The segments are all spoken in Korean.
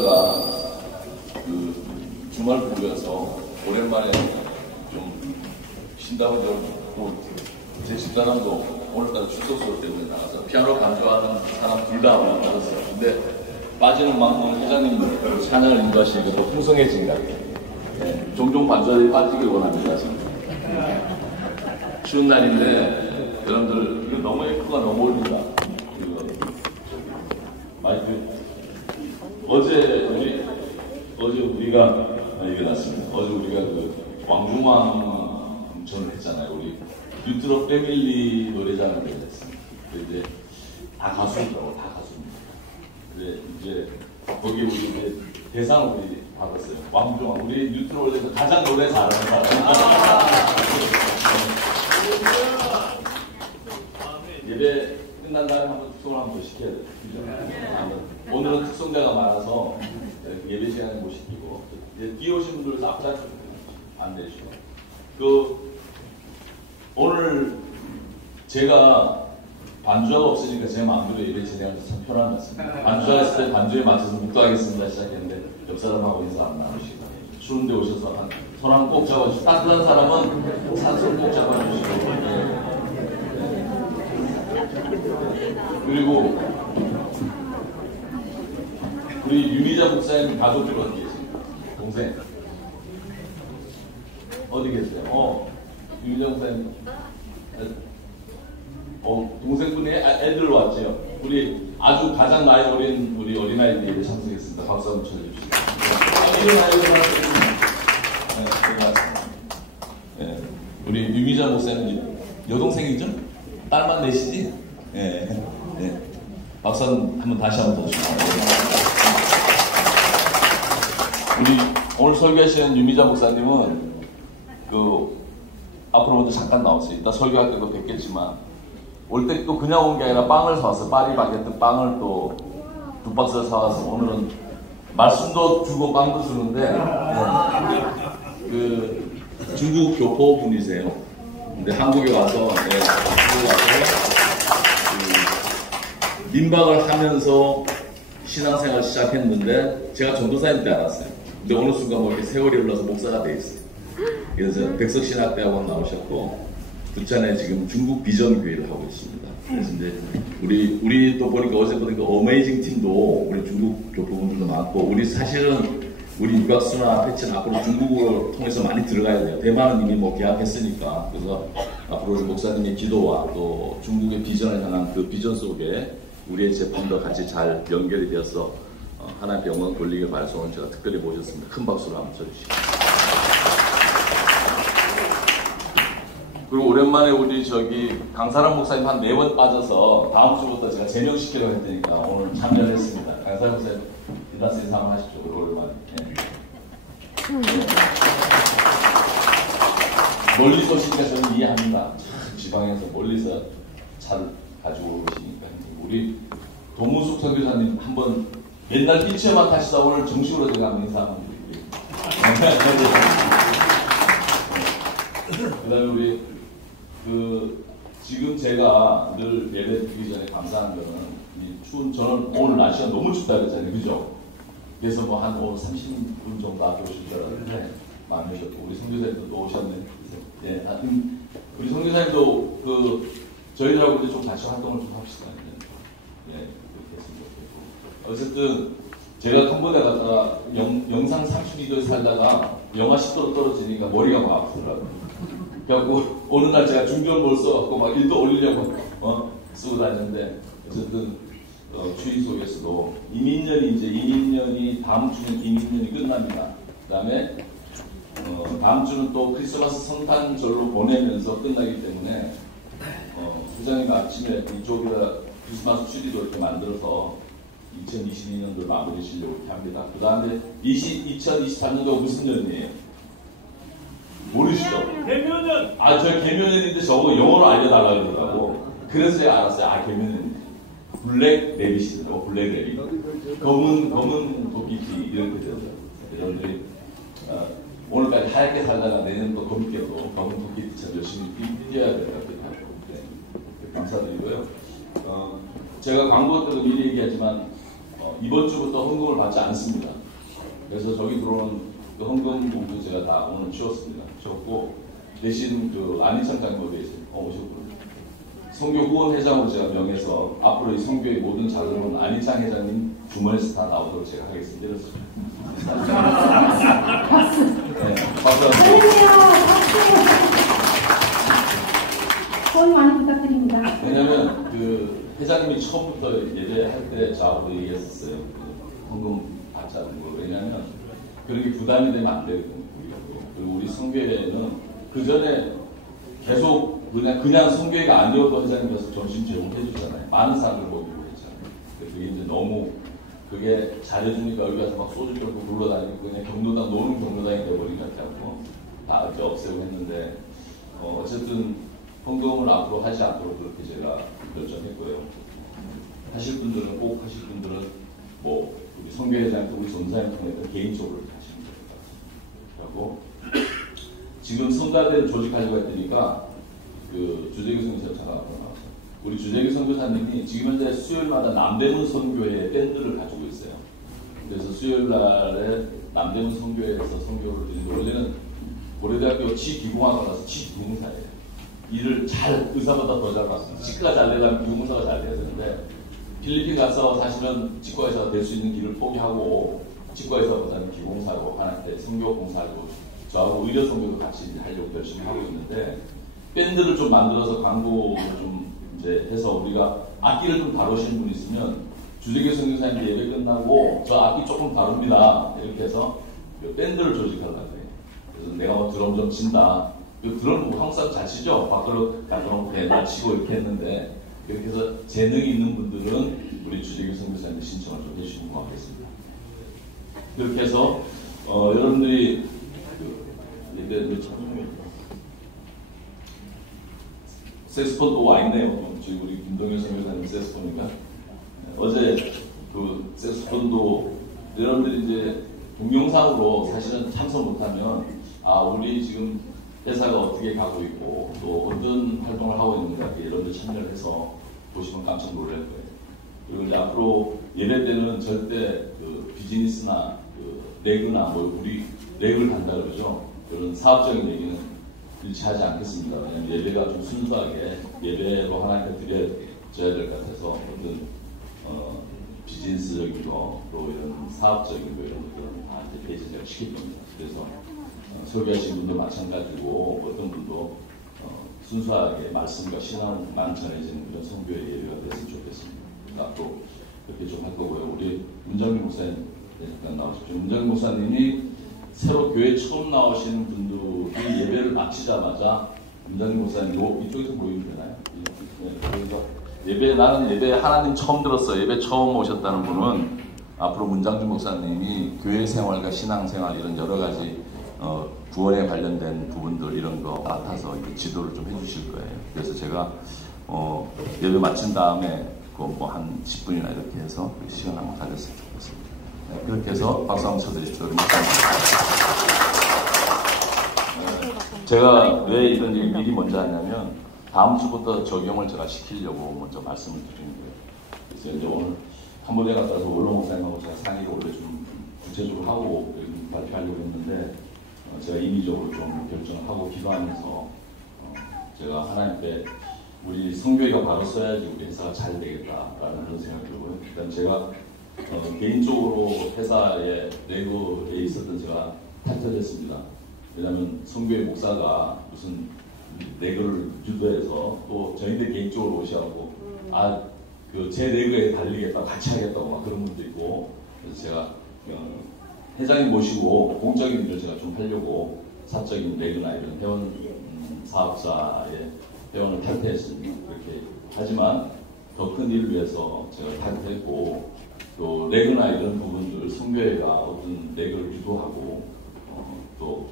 기자가 그 주말 부부여서 오랜만에 좀 쉰다고 또제 집사람도 오늘까지 출석수업 때문에 나가서 피아노 반주하는 사람 둘 다 나왔어요. 근데 빠지는 만큼 회장님 찬양을 인도하시니까 더 풍성해진 것 같아요. 네, 종종 반주하들이 빠지길 원합니다. 지금. 추운 날인데 여러분들 이거 너무 에코가 너무 올린다. 이거 마이크 어제 우리가 이게 났습니다. 어제 우리가 그 왕중왕전을 했잖아요. 우리 뉴트로 패밀리 노래자랑 했습니다. 이제 다 가수더라고, 다 가수입니다. 근데 이제 거기 우리 이제 대상을 우리 받았어요. 왕중왕. 우리 뉴트로 원래서 가장 노래 잘하는 사람. 예배 끝난 다음에 한번 특송을 한번 시켜야 돼요. 그죠? 오늘은 특송자가 많아서 예배 시간에 못 시키고 이제 뒤에 오신 분들 앞에 안 내주시고 오늘 제가 반주자가 없으니까 제 마음대로 예배 진행하면서 참 편한 것 같습니다. 반주자 했을 때 반주에 맞춰서 묵도하겠습니다 시작했는데 옆 사람하고 인사 안 나누시고 추운데 오셔서 손 한 꼭 잡아주시고 따뜻한 사람은 산손 꼭 잡아주시고 그리고 우리 유미자 목사님 가족들 어디 계십니까? 동생 어디 계세요? 유미자 목사님 동생분이 애들 왔죠? 우리 아주 가장 나이 어린 우리 어린아이들이 참석했습니다. 박수 한번 쳐주시죠. 우리 유미자 목사님 여동생이죠? 딸만 넷이지? 네. 박수 한번 다시 한번 더 주시죠. 우리 오늘 설교하시는 유미자 목사님은 앞으로 먼저 잠깐 나오세요. 이따 설교할 때도 뵙겠지만 올 때 또 그냥 온 게 아니라 빵을 사왔어요. 파리 바게트 빵을 또 2박스 사와서 오늘은 말씀도 주고 빵도 주는데 중국 교포 분이세요. 근데 한국에 와서 민박을 하면서 신앙생활 시작했는데 제가 전도사님 때 알았어요. 근데 어느 순간 이렇게 세월이 흘러서 목사가 돼 있어요. 그래서 백석신학대학원 나오셨고 부천에 지금 중국 비전 교회를 하고 있습니다. 그래서 이제 우리 또 보니까 어제 보니까 어메이징 팀도 우리 중국 교포분들도 많고 우리 사실은 우리 유학수나 패치는 앞으로 중국어를 통해서 많이 들어가야 돼요. 대만은 이미 계약했으니까. 그래서 앞으로 우리 목사님의 기도와 또 중국의 비전을 향한 그 비전 속에 우리의 제품도 같이 잘 연결이 되어서 하나님의 영광 돌리길 바라서 오늘 제가 특별히 모셨습니다. 큰 박수로 한번 쳐주시죠. 그리고 오랜만에 우리 강사람 목사님 한 4번 빠져서 다음 주부터 제가 제명시키려고 했으니까 오늘 참여를 했습니다. 강사람 목사님 인사 한번 하십시오. 오랜만에. 멀리서 오시니까 저는 이해합니다. 지방에서 멀리서 차를 가지고 오시니까. 우리 동문숙 선교사님 한번 옛날 휠체어만 타시다 오늘 정식으로 제가 한번 인사 한번 드릴게요. 그 다음에 우리 지금 제가 늘 예배 드리기 전에 감사한 거는 저는 오늘 날씨가 너무 춥다 그랬잖아요. 그죠? 그래서 한 30분 정도 앞에 오실 줄 알았는데 마음에 오셨고 우리 선교사님도 또 오셨네. 예, 하여튼 우리 선교사님도 저희들하고 이제 좀 같이 활동을 좀 합시다. 예, 그렇게 했으면 좋겠고. 어쨌든 제가 캄보디아 갔다가 영상 32도에 살다가 영하 10도로 떨어지니까 머리가 막 아프더라고요. 그래갖고 어느 날 제가 중전볼 써갖고 막 1도 올리려고 쓰고 다녔는데 어쨌든 추위 속에서도 이민년이 다음 주는 이민년이 끝납니다. 그 다음에 다음 주는 또 크리스마스 성탄절로 보내면서 끝나기 때문에 부장님 아침에 이쪽에다 크리스마스 추리도 이렇게 만들어서 2022년도 마무리 지려고 이렇게 합니다. 그 다음에 2023년도가 무슨 년이에요? 모르시죠? 개묘년! 저 개묘년인데 저거 영어로 알려달라고 그러더라고. 그래서 제가 알았어요. 개묘년. 블랙 레빗이더라고. 블랙 레빗. 검은 도끼띠 이렇게 되죠. 여러분들이 오늘까지 하얗게 살다가 내년도 검게도 검은 도끼띠처럼 열심히 뛰어야 돼요. 감사드리고요. 제가 광고 때도 미리 얘기하지만 이번 주부터 헌금을 받지 않습니다. 그래서 저기 들어오는 그 헌금 봉투 제가 다 오늘 치웠습니다. 치웠고 대신 그 안희창 장로에 오셨고요. 선교 후원 회장으로 제가 명해서 앞으로 이 선교의 모든 자금은 안희창 회장님 주머니에서 다 나오도록 제가 하겠습니다. 네, 박수 한번. 후원 많이 부탁드립니다. 왜냐면 그 회장님이 처음부터 예배할 때 저하고 얘기했었어요. 그 헌금 받자는 걸. 왜냐면 그런 게 부담이 되면 안 되거든요. 그리고 우리 선교회는 그 전에 계속 그냥 선교회가 아니어도 회장님께서 점심 제공해 주잖아요. 많은 사람들 모이고 했잖아요. 그게 이제 너무 그게 잘해주니까 여기 가서 막 소주 들고 놀러다니고 그냥 경로당 노는 경로당이 돼버린 것 같고 다 이렇게 없애고 했는데 어쨌든 헌금을 앞으로 하지 않도록 그렇게 제가 결정했고요. 하실 분들은 꼭 하실 분들은 뭐 우리 선교회장도 우리 전사님 통해서 개인적으로 하시면 될 것 같아요. 그리고 지금 선가대를 조직하려고 했으니까 그 주재규 선교사 나왔어요. 우리 주재규 선교사님이 지금 현재 수요일마다 남대문 선교회 밴드를 가지고 있어요. 그래서 수요일날에 남대문 선교회에서 선교를 드리는데 원래는 고려대학교 치기공학과라서 치기공사예요. 일을 잘 의사보다 더 잘 봤습니다. 치과가 잘 되려면 기공사가 잘 돼야 되는데 필리핀 가서 사실은 치과의사가 될 수 있는 길을 포기하고 치과의사보다는 기공사로 하나님께 선교공사하고 저하고 의료 선교도 같이 하려고 열심히 하고 있는데 밴드를 좀 만들어서 광고를 좀 이제 해서 우리가 악기를 좀 다루시는 분 있으면 주재규 선교사님 예배 끝나고 저 악기 조금 다룹니다 이렇게 해서 밴드를 조직하려고 해요. 그래서 내가 뭐 드럼 좀 친다. 드럼 한국 사람 잘 치죠? 밖으로 가져놓고 날 치고 이렇게 했는데 그렇게 해서 재능이 있는 분들은 우리 주재규 선교사님 신청을 좀 해주시면 고맙겠습니다. 그렇게 해서 여러분들이 색스폰도 와 있네요. 지금 우리 김동현 선교사님 색스폰인가? 어제 그 색스폰도 여러분들이 이제 동영상으로 사실은 참석 못하면 우리 지금 회사가 어떻게 가고 있고 또 어떤 활동을 하고 있는가 여러분들 참여를 해서 보시면 깜짝 놀랄 거예요. 그리고 이제 앞으로 예배 때는 절대 그 비즈니스나 그 레그나 뭐 우리 레그를 간다 그러죠. 그런 사업적인 얘기는 일치하지 않겠습니다. 왜냐하면 예배가 좀 순수하게 예배로 하나님께 드려져야 될 것 같아서 어떤 비즈니스적인 거, 또 이런 사업적인 거 이런 것들은 다 이제 배제를 시킬 겁니다. 그래서 설교하신 분도 마찬가지고 어떤 분도 순수하게 말씀과 신앙만 전해지는 그런 선교의 예배가 됐으면 좋겠습니다. 앞으로 그렇게 좀 할 거고요. 우리 문정민 목사님 잠깐 나오십시오. 문정민 목사님이 새로 교회 처음 나오시는 분들이 예배를 마치자마자 문정민 목사님 이쪽에서 보이면 되나요? 그래서 나는 예배 하나님 처음 들었어요. 예배 처음 오셨다는 분은 앞으로 문장준 목사님이 교회 생활과 신앙 생활 이런 여러 가지 구원에 관련된 부분들 이런 거 맡아서 지도를 좀 해주실 거예요. 그래서 제가 예배 마친 다음에 뭐 한 10분이나 이렇게 해서 시간 한번 가졌으면 좋겠습니다. 네, 그렇게 해서 박수 한번 쳐드리십시오. 제가 왜 이런 얘기 미리 먼저 하냐면 다음 주부터 적용을 제가 시키려고 먼저 말씀을 드리는 거예요. 그래서 이제 오늘 한 번에 갔다 와서 원로 목사님하고 제가 상의를 원래 좀 구체적으로 하고 발표하려고 했는데 제가 임의적으로 좀 결정을 하고 기도하면서 제가 하나님께 우리 선교회가 바로 써야지 우리 회사가 잘 되겠다라는 그런 생각이 들고요. 일단 제가 개인적으로 회사의 내부에 있었던 제가 탈퇴했습니다. 왜냐하면 선교회 목사가 무슨 내교를 주도해서 또 저희들 개인적으로 오셔가지고 제 내교에 달리겠다 같이 하겠다고 막 그런 분도 있고 그래서 제가 회장님 모시고 공적인 일을 제가 좀 하려고 사적인 내교나 이런 회원 사업자의 회원을 탈퇴했습니다. 그렇게 하지만 더 큰 일을 위해서 제가 탈퇴했고 또 내교나 이런 부분들 선교회가 어떤 내교를 유도하고 또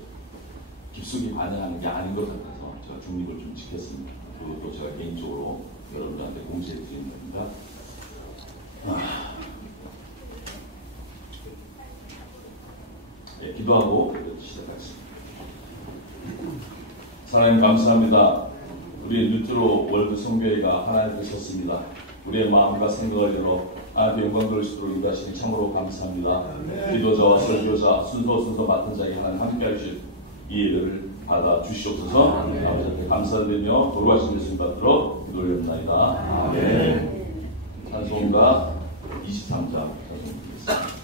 깊숙이 반영하는 게 아닌 것 같아서 제가 중립을 좀 지켰습니다. 그리고 또 제가 개인적으로 여러분들한테 공지해 드리는 겁니다. 네, 기도하고 시작하겠습니다. 하나님 감사합니다. 우리 뉴트로 월드 선교회가 하나님 되셨습니다. 우리의 마음과 생각을 열어 하나님께 영광 돌릴 수 있도록 인도하시니 참으로 감사합니다. 기도자와 설교자 순서 맡은 자에게 하나님 함께 하실 이 예배를 받아 주시옵소서. 아버지한테 감사드리며 거룩하신 말씀 받들어 기도드립니다. 아멘. 찬송가 23장 찬송드리겠습니다.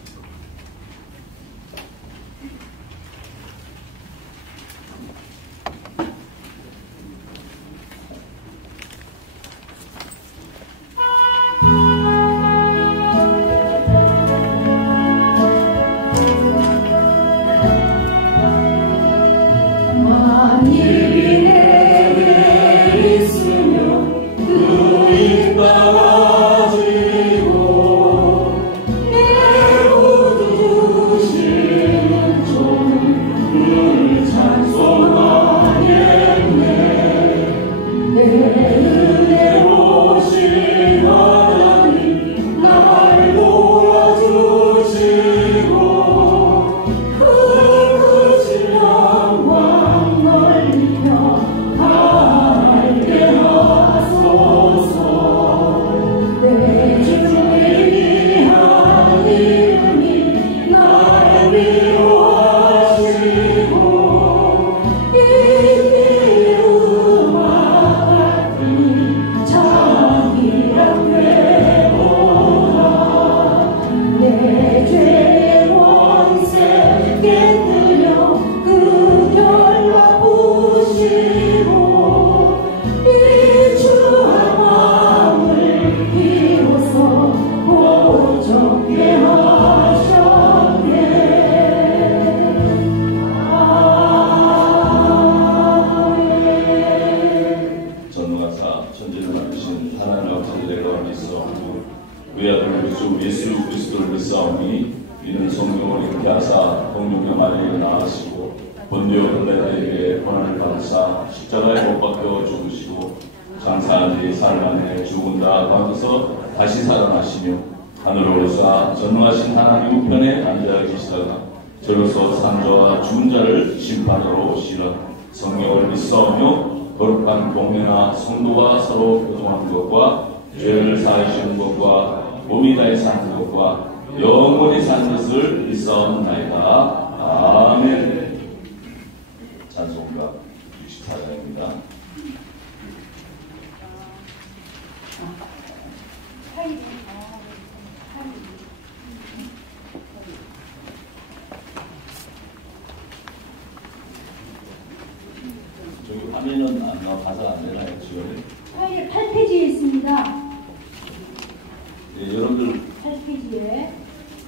다시 살아나시며 하늘로 오르사 전능하신 하나님 우편에 앉아 계시다가 저로서 산자와 죽은 자를 심판하러 오시라. 성령을 믿사오며 거룩한 공회나 성도가 서로 교통하는 것과 죄를 사하시는 것과 몸이 다해 사는 것과 영원히 사는 것을 믿사옵나이다. 아멘. 찬송가 64장입니다. 저기 화면은 안 나와, 가사 안 되나요? 지금 파일 8페이지에 있습니다. 네, 여러분들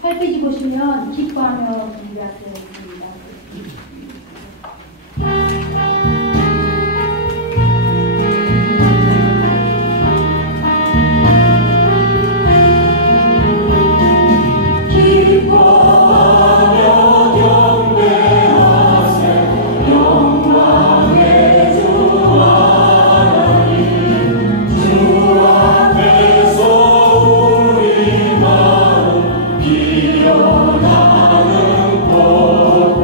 8페이지 보시면 기뻐하며 준비하세요. 있습니다. 일어나는 곳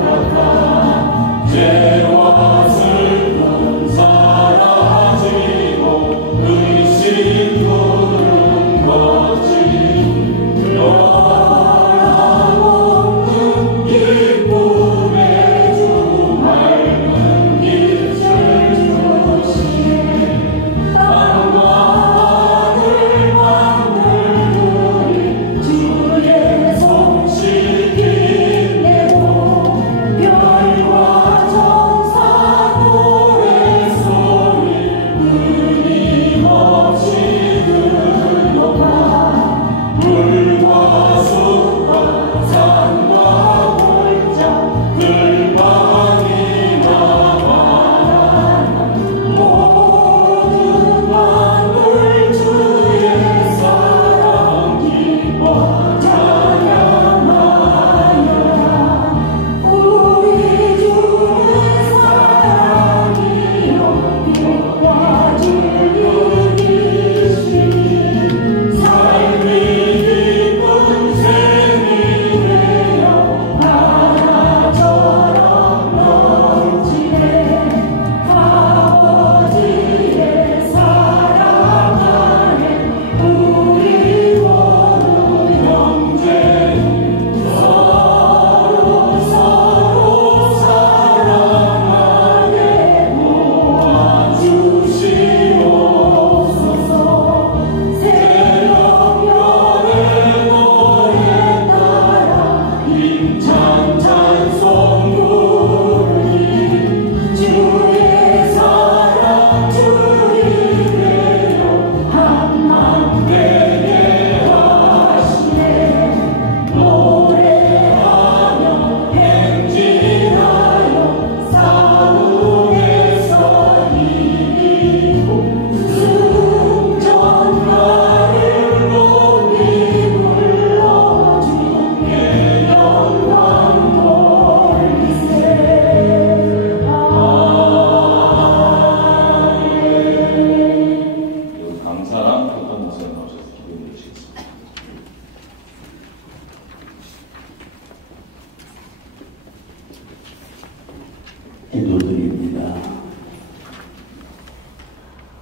기도드립니다.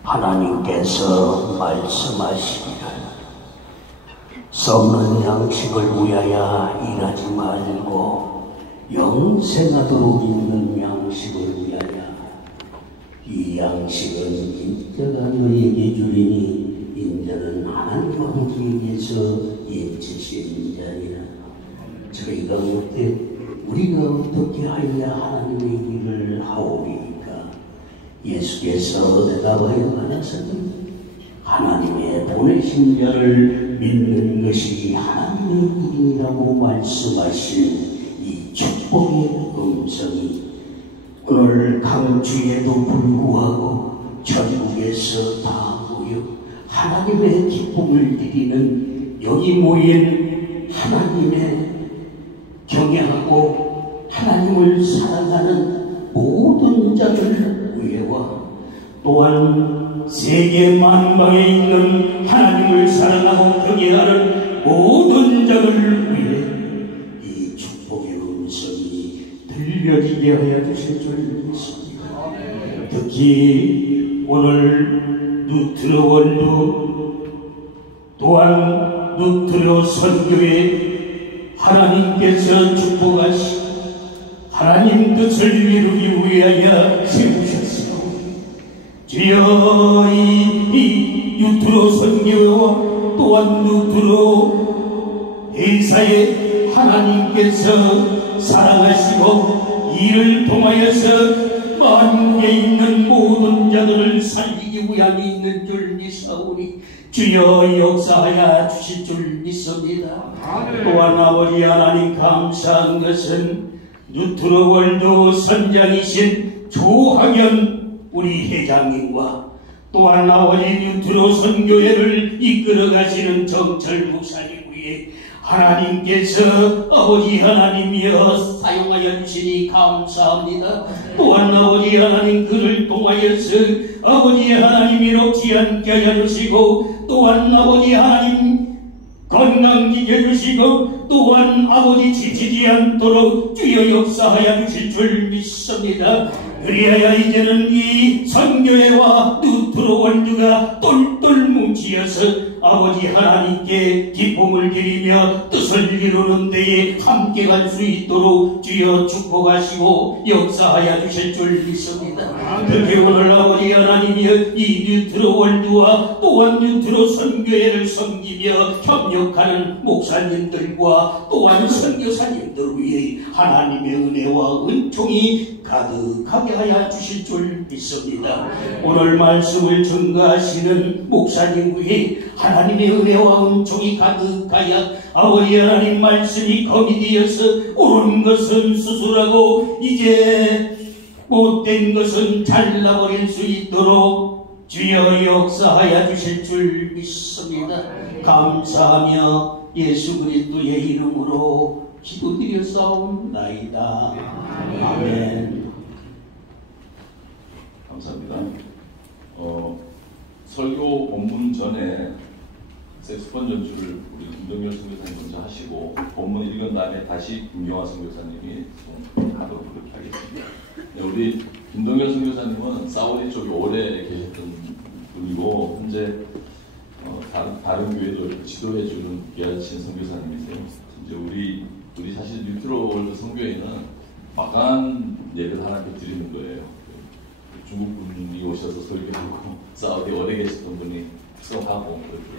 하나님께서 말씀하시기를 썩는 양식을 위하여 일하지 말고 영생하도록 있는 양식을 위하여 이 양식은 인자가 너희에게 주리니 인자는 하나님 아버지에게서 인치신 자니라. 저희가 우리가 어떻게 하여야 하나님의 일을 하오리까? 예수께서 대답하여 가라사대 하나님의 보내신 자를 믿는 것이 하나님의 일이라고 말씀하신 이 축복의 음성이 오늘 강주에도 불구하고 전국에서 다 모여 하나님의 기쁨을 드리는 여기 모인 하나님의 경외하고 하나님을 사랑하는 모든 자를 위해와 또한 세계 만방에 있는 하나님을 사랑하고 경외하는 모든 자를 위해 이 축복의 음성이 들려지게 하여 주실 줄 믿습니다. 특히 오늘 누트로 원두 또한 누트로 선교회 하나님께서 축복하시 하나님 뜻을 이루기 위하여 세우셨사오니 주여 이 누트로 선교회와 또한 누트로 회사에 하나님께서 사랑하시고 이를 통하여서 만국에 있는 모든 자들을 살리기 위함이 있는 줄 믿사오니 주여 역사하여 주실 줄 믿습니다. 또한 아버지 하나님 감사한 것은 누트로 월드 선장이신 조항현 우리 회장님과 또한 아버지 누트로 선교회를 이끌어 가시는 정철 목사님 위에 하나님께서 아버지 하나님이여 사용하여 주시니 감사합니다. 또한 아버지 하나님 그를 통하여서 아버지 하나님 이롭지 않게 하여 주시고 또한 아버지 하나님 건강지게 해주시고 또한 아버지 지치지 않도록 주여 역사하여 주실 줄 믿습니다. 그리하여 이제는 이 선교회와 누트로 원주가 똘똘 뭉치어서 아버지 하나님께 기쁨을 드리며 뜻을 이루는 데에 함께 갈 수 있도록 주여 축복하시고 역사하여 주실 줄 믿습니다. 특히 오늘 아버지 하나님이여 이 누트로 원주와 또한 누트로 선교회를 섬기며 협력하는 목사님들과 또한 선교사님들 위해 하나님의 은혜와 은총이 가득하게 하여 주실 줄 믿습니다. 오늘 말씀을 전가하시는 목사님 위해 하나님의 은혜와 은총이 가득하여 아버지 하나님 말씀이 검이 되어서 옳은 것은 수술하고 이제 못된 것은 잘라버릴 수 있도록 주여 역사하여 주실 줄 믿습니다. 감사하며 예수 그리스도의 이름으로 기도드렸사옵나이다. 아멘. 감사합니다. 설교 본문 전에 색소폰 전주를 우리 김동열 선교사님 먼저 하시고 본문 읽은 다음에 다시 김경화 선교사님이 하도록 그렇게 하겠습니다. 네, 우리 김동열 선교사님은 사우디 쪽에 오래 계셨던 분이고 현재 다른 교회들 지도해 주는 귀하신 선교사님이세요. 이제 우리 사실 뉴트로 월드 선교회는 막강한 예배를 하나님께 드리는 거예요. 중국 분이 오셔서 설교하고 사우디에 오래 계셨던 분이 특성하고 그렇게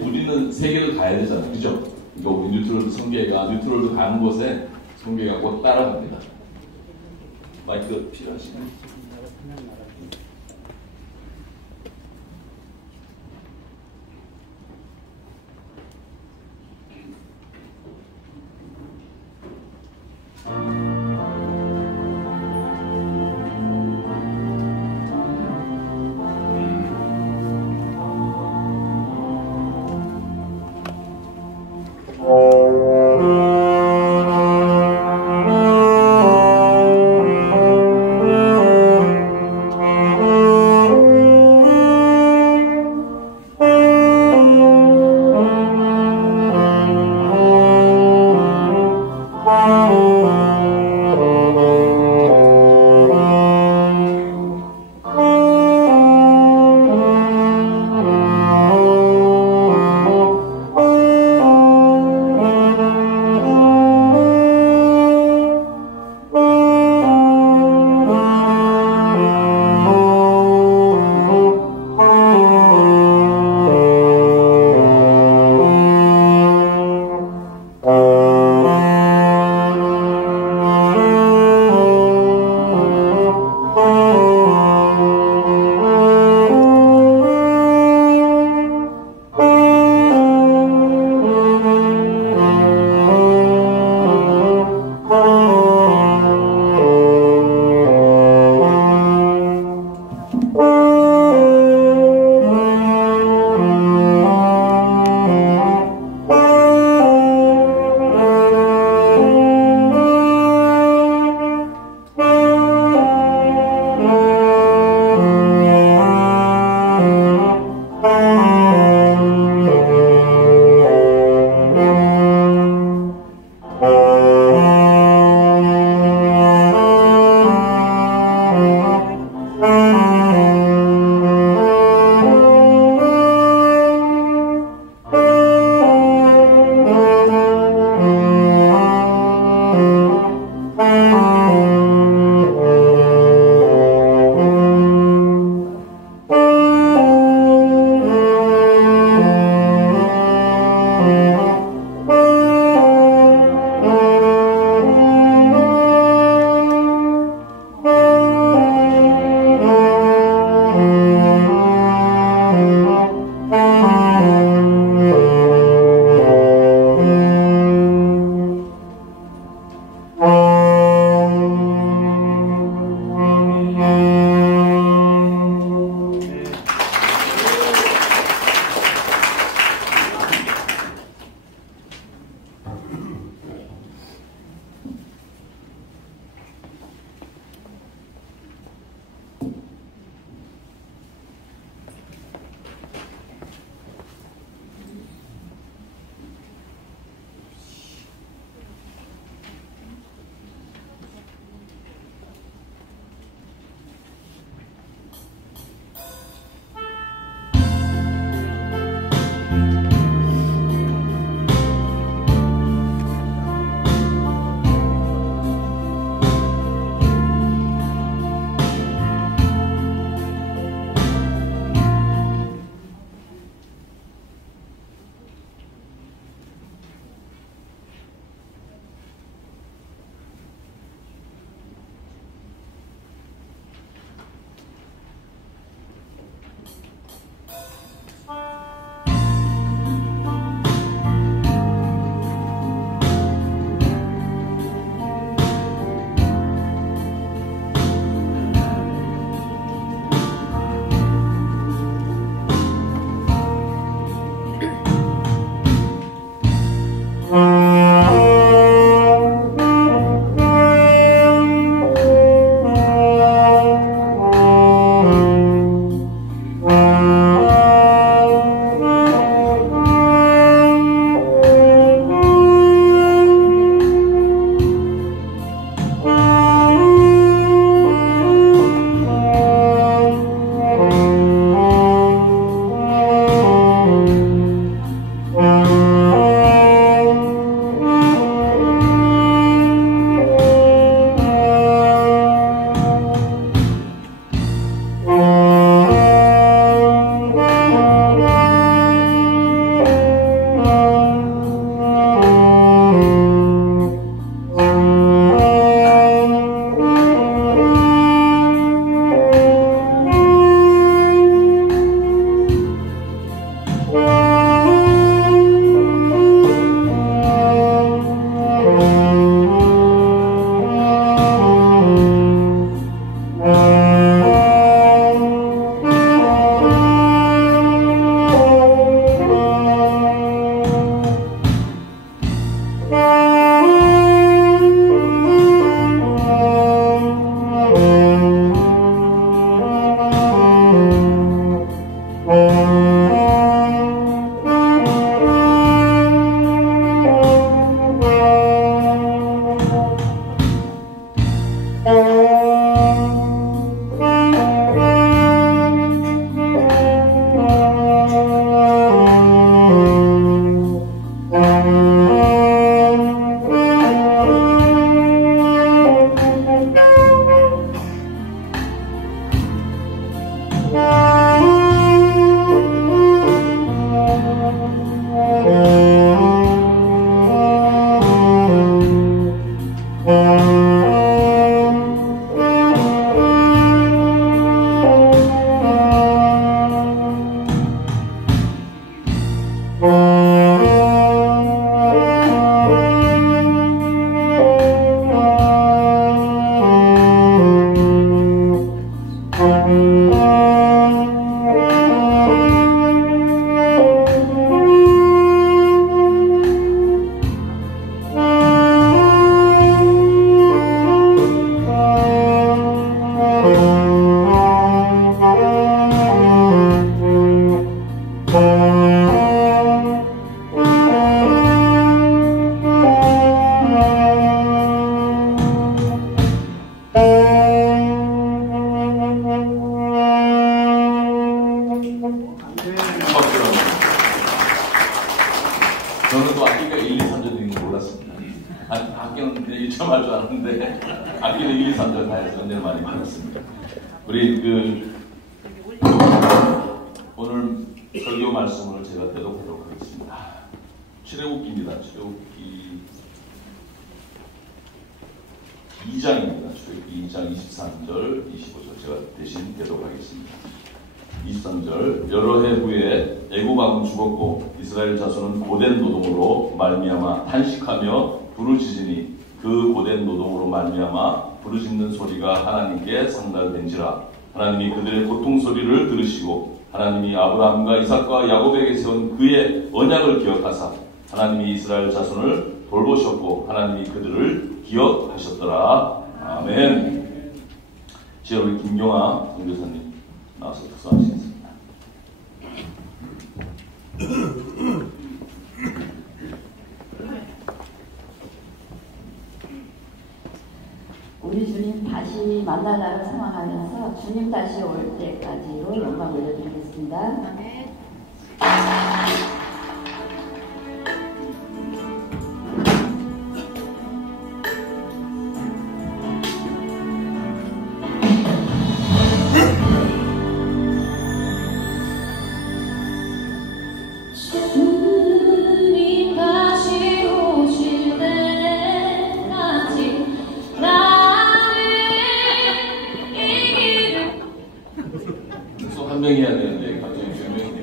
우리는 세계를 가야 되잖아요, 그죠? 그러니까 우리 뉴트럴도 성교회가 뉴트럴도 가는 곳에 성교회가 곧 따라갑니다. 마이크 필요하시나요? 학교는 그냥 1점 할 줄 알았는데 학교는 1, 2, 3절 다 해서 은혜를 많이 받았습니다. 우리 오늘 설교 말씀을 제가 대독하도록 하겠습니다. 출애굽기입니다. 출애굽기 2장입니다. 출애굽기 2장 23절, 25절 제가 대신 대독하겠습니다. 23절 여러 해 후에 애굽 왕은 죽었고 이스라엘 자손은 고된 노동으로 말미암아 탄식하며 부르짖으니 그 고된 노동으로 말미암아 부르짖는 소리가 하나님께 상달된지라. 하나님이 그들의 고통 소리를 들으시고 하나님이 아브라함과 이삭과 야곱에게 세운 그의 언약을 기억하사 하나님이 이스라엘 자손을 돌보셨고 하나님이 그들을 기억하셨더라. 아멘. 지금 우리 김경아 선교사님 나와서 특수하시겠습니다. 우리 주님 다시 만나자를 소망하면서 주님 다시 올 때까지로 영광 올려드리겠습니다. 아멘. 주님 다시 오실 때까지 나는 이 길을 또 한 명이 해야 되는데 갑자기 두 명이.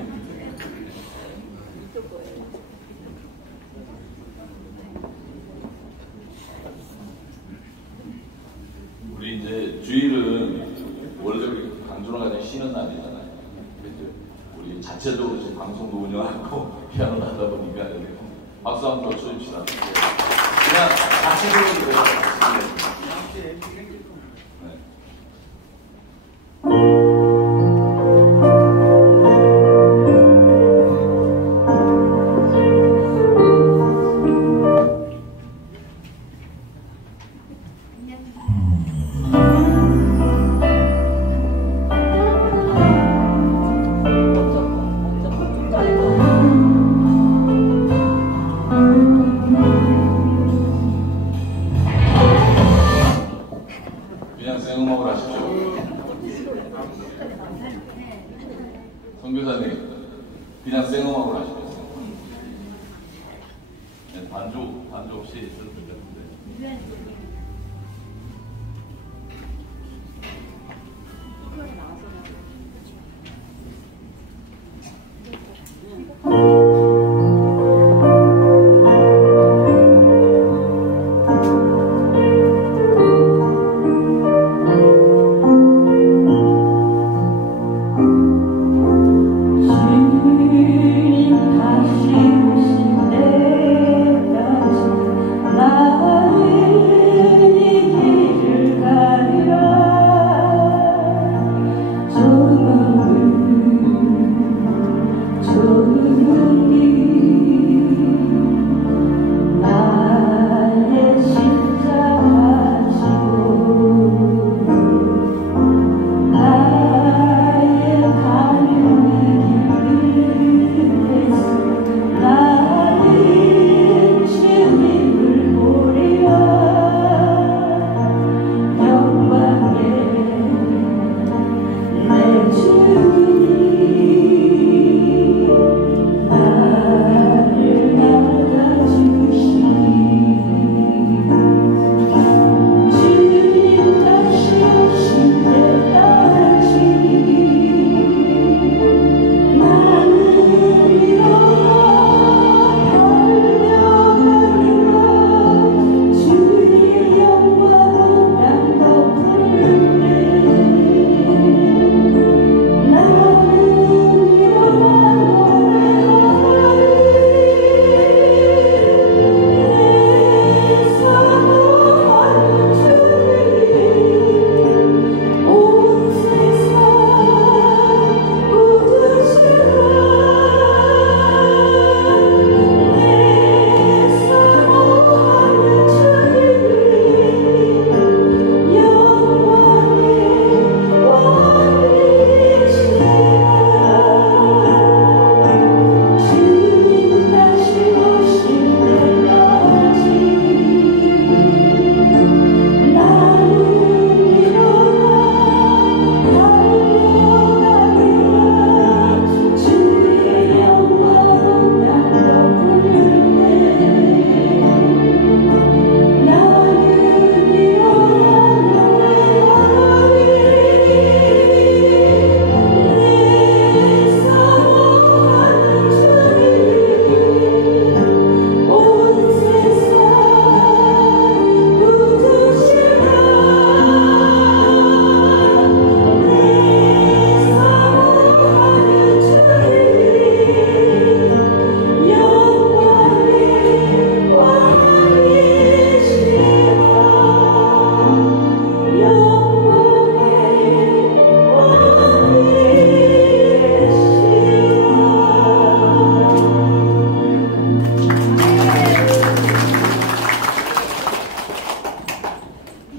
우리 이제 주일은 원래 우리 강조로 가장 쉬는 날이잖아요. 그래서 우리 자체적으로 지금 방송도 운영하고 피아노를 하다 보니까 이렇게 박수 한번 더 쳐줍시다. 그냥 자체적으로 그래요. 네. 그냥 생음악을 하십시오. 선교사님, 그냥 생음악을 하십시오. 네, 반주 없이 있어도 되는데. 주님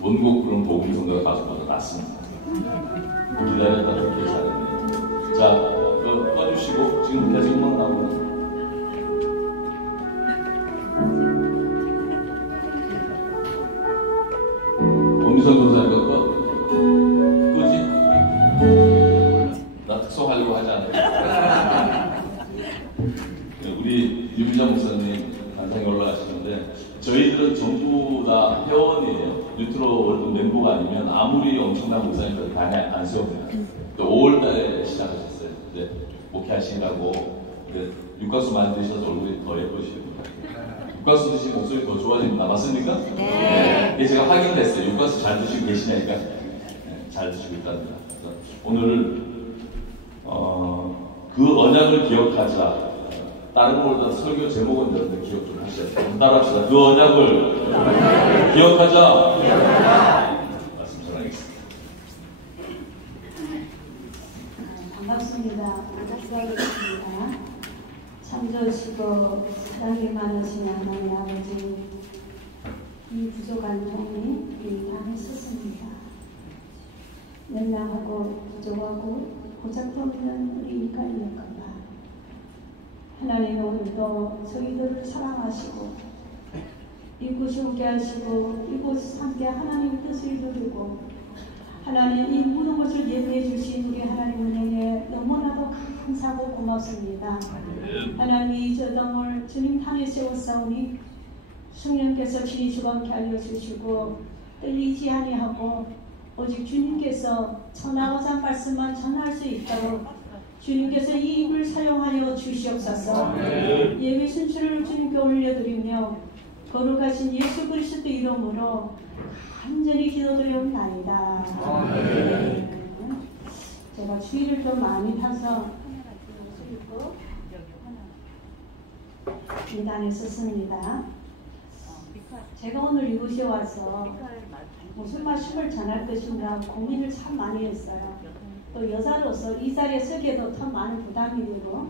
원곡 부른 복음성가 가수마다 났습니다. 기다렸다 그렇게 잘했네요. 자, 꺼주시고 지금 계속 음악 나오고. 엄미선 교사가 끄지? 나 특성하려고 하지 않아요. 우리 유비자 목사님 단상에 올라가시는데 저희들은 전부 다 회원이에요. 뉴트로 월드 멤버가 아니면 아무리 엄청난 목사님들 다 안 세웁니다. 5월달에 시작하셨어요. 이제 목회하시라고 육가수 많이 드셔서 얼굴이 더 예쁘시고 육가수 드시면 목소리 더 좋아집니다. 맞습니까? 네. 제가 확인됐어요. 육가수 잘 드시고 계시냐니까 잘 드시고 있답니다. 오늘 그 언약을 기억하자. 다른 것보다 설교 제목은 여러분들 기억 좀 하셔야 돼요. 따라합시다. 그 언약을 기억하자. 말씀 전하겠습니다. 반갑습니다. 기도하겠습니다. 참 좋으시고 사랑이 많으신 하나님 아버지, 이 부족한 종이 우리 다 했었습니다. 연락하고 부족하고 보잘것없는 우리 인간이었건가. 하나님 오늘도 저희들을 사랑하시고 이곳이 오게 하시고 이곳 함께 하나님의 뜻을 이루고 하나님 이 모든 것을 예배해 주신 우리 하나님 은혜에 너무나도 감사하고 고맙습니다. 하나님 이 저당을 주님 탄에 세웠사오니 성령께서 친히 주관케 알려주시고 떨리지 아니하고 오직 주님께서 전하고자 말씀만 전할 수 있도록 주님께서 이 입을 사용하여 주시옵소서. 예배 순서를 주님께 올려드리며 거룩하신 예수 그리스도 이름으로 간절히 기도드리옵나이다. 제가 추위를 좀 많이 타서 계단에 섰습니다. 제가 오늘 이곳에 와서 무슨 말씀을 전할 것인가 고민을 참 많이 했어요. 또 여자로서 이 자리에 서기에도 참 많은 부담이 되고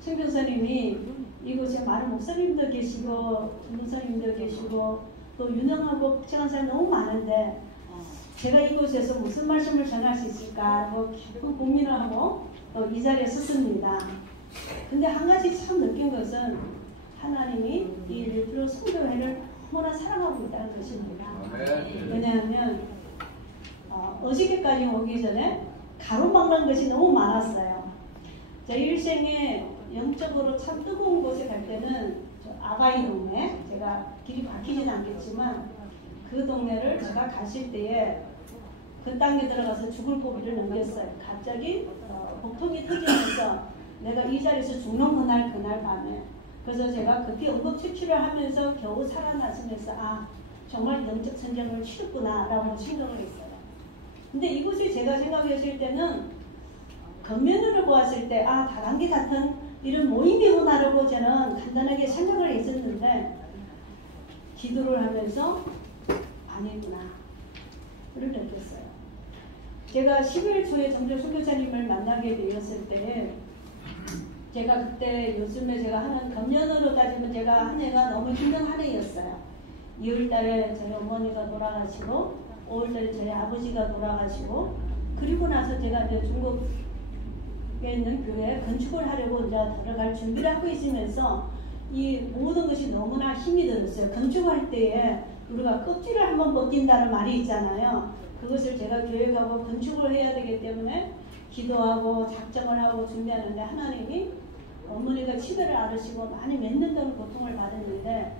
최교사님이 이곳에 많은 목사님도 계시고 전도사님도 계시고 또 유능하고 복잡한 사람이 너무 많은데 제가 이곳에서 무슨 말씀을 전할 수 있을까 깊은 고민을 하고 또 이 자리에 섰습니다. 근데 한 가지 참 느낀 것은 하나님이 이 뉴트로 성교회를 너무나 사랑하고 있다는 것입니다. 왜냐하면 어저께까지 오기 전에 가로막는 것이 너무 많았어요. 제 일생에 영적으로 참 뜨거운 곳에 갈 때는 아가이 동네, 제가 길이 바뀌지는 않겠지만 그 동네를 제가 갔을 때에 그 땅에 들어가서 죽을 고비를 넘겼어요. 갑자기 복통이 터지면서 내가 이 자리에서 죽는 그날 밤에 그래서 제가 그때 응급처치를 하면서 겨우 살아나서면서 정말 영적 전쟁을 치렀구나 라고 생각을 했어요. 근데 이곳이 제가 생각했을 때는 겉면으로 보았을 때 다단계 같은 이런 모임이구나라고 저는 간단하게 생각을 했었는데 기도를 하면서 아니구나 를 느꼈어요. 제가 10일 초에 정조 선교사님을 만나게 되었을 때 제가 그때 요즘에 제가 하는 금년으로 따지면 제가 한 해가 너무 힘든 한 해였어요. 2월달에 저희 어머니가 돌아가시고 5월달에 저희 아버지가 돌아가시고 그리고 나서 제가 이제 중국에 있는 교회에 건축을 하려고 이제 들어갈 준비를 하고 있으면서 이 모든 것이 너무나 힘이 들었어요. 건축할 때에 우리가 껍질을 한번 벗긴다는 말이 있잖아요. 그것을 제가 계획하고 건축을 해야 되기 때문에 기도하고 작정을 하고 준비하는데 하나님이 어머니가 치매를 앓으시고 많이 몇 년 동안 고통을 받았는데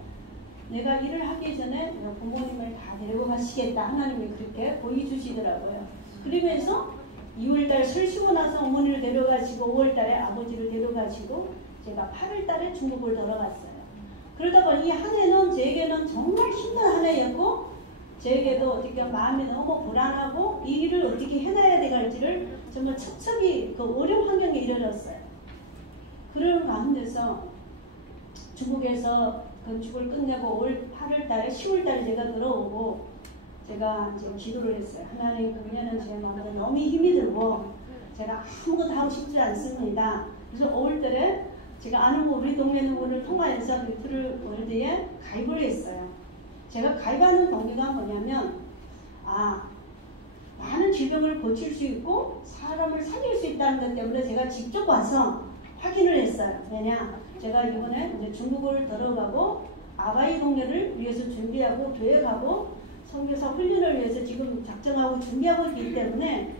내가 일을 하기 전에 부모님을 다 데리고 가시겠다 하나님이 그렇게 보여주시더라고요. 그러면서 2월달 설 쉬고 나서 어머니를 데려가시고 5월달에 아버지를 데려가시고 제가 8월달에 중국을 돌아갔어요. 그러다 보니 이 한 해는 제게는 정말 힘든 한 해였고 저에게도 어떻게 마음이 너무 불안하고 이 일을 어떻게 해놔야 될지를 정말 척척이 그 어려운 환경에 이르렀어요. 그런 가운데서 중국에서 건축을 끝내고 8월달에 10월달에 제가 들어오고 제가 이제 기도를 했어요. 하나님 그녀는 제 마음에 너무 힘이 들고 제가 아무것도 하고 싶지 않습니다. 그래서 5월달에 제가 아는 우리 동네 누구를 통화해서 뉴트로 월드에 가입을 했어요. 제가 가입하는 동기가 뭐냐면 많은 질병을 고칠 수 있고 사람을 살릴 수 있다는 것 때문에 제가 직접 와서 확인을 했어요. 왜냐? 제가 이번에 이제 중국을 들어가고 아바이 동네를 위해서 준비하고 계획하고 선교사 훈련을 위해서 지금 작정하고 준비하고 있기 때문에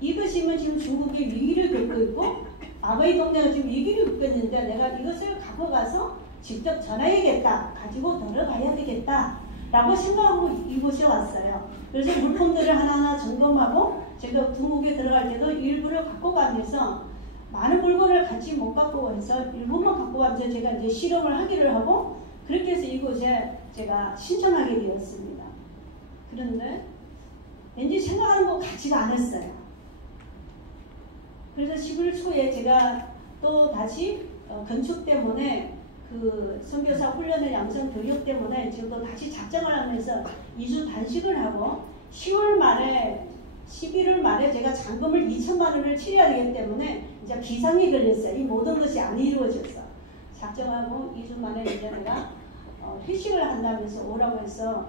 이것이면 지금 중국이 위기를 겪고 있고 아바이 동네가 지금 위기를 겪고 있는데 내가 이것을 갖고 가서 직접 전해야겠다. 가지고 들어가야 되겠다. 라고 생각하고 이곳에 왔어요. 그래서 물품들을 하나하나 점검하고 제가 중국에 들어갈 때도 일부를 갖고 가면서 많은 물건을 같이 못 갖고 와서 일부만 갖고 가면서 제가 이제 실험을 하기를 하고 그렇게 해서 이곳에 제가 신청하게 되었습니다. 그런데 왠지 생각하는 것 같지가 않았어요. 그래서 10월 초에 제가 또 다시 건축 때문에 그 선교사 훈련의 양성 교육 때문에 지금 또 다시 작정을 하면서 2주 단식을 하고 10월 말에 11월 말에 제가 잔금을 2천만 원을 치러야 되기 때문에 이제 비상이 걸렸어요. 이 모든 것이 안 이루어졌어. 작정하고 2주 만에 이제 내가 회식을 한다면서 오라고 해서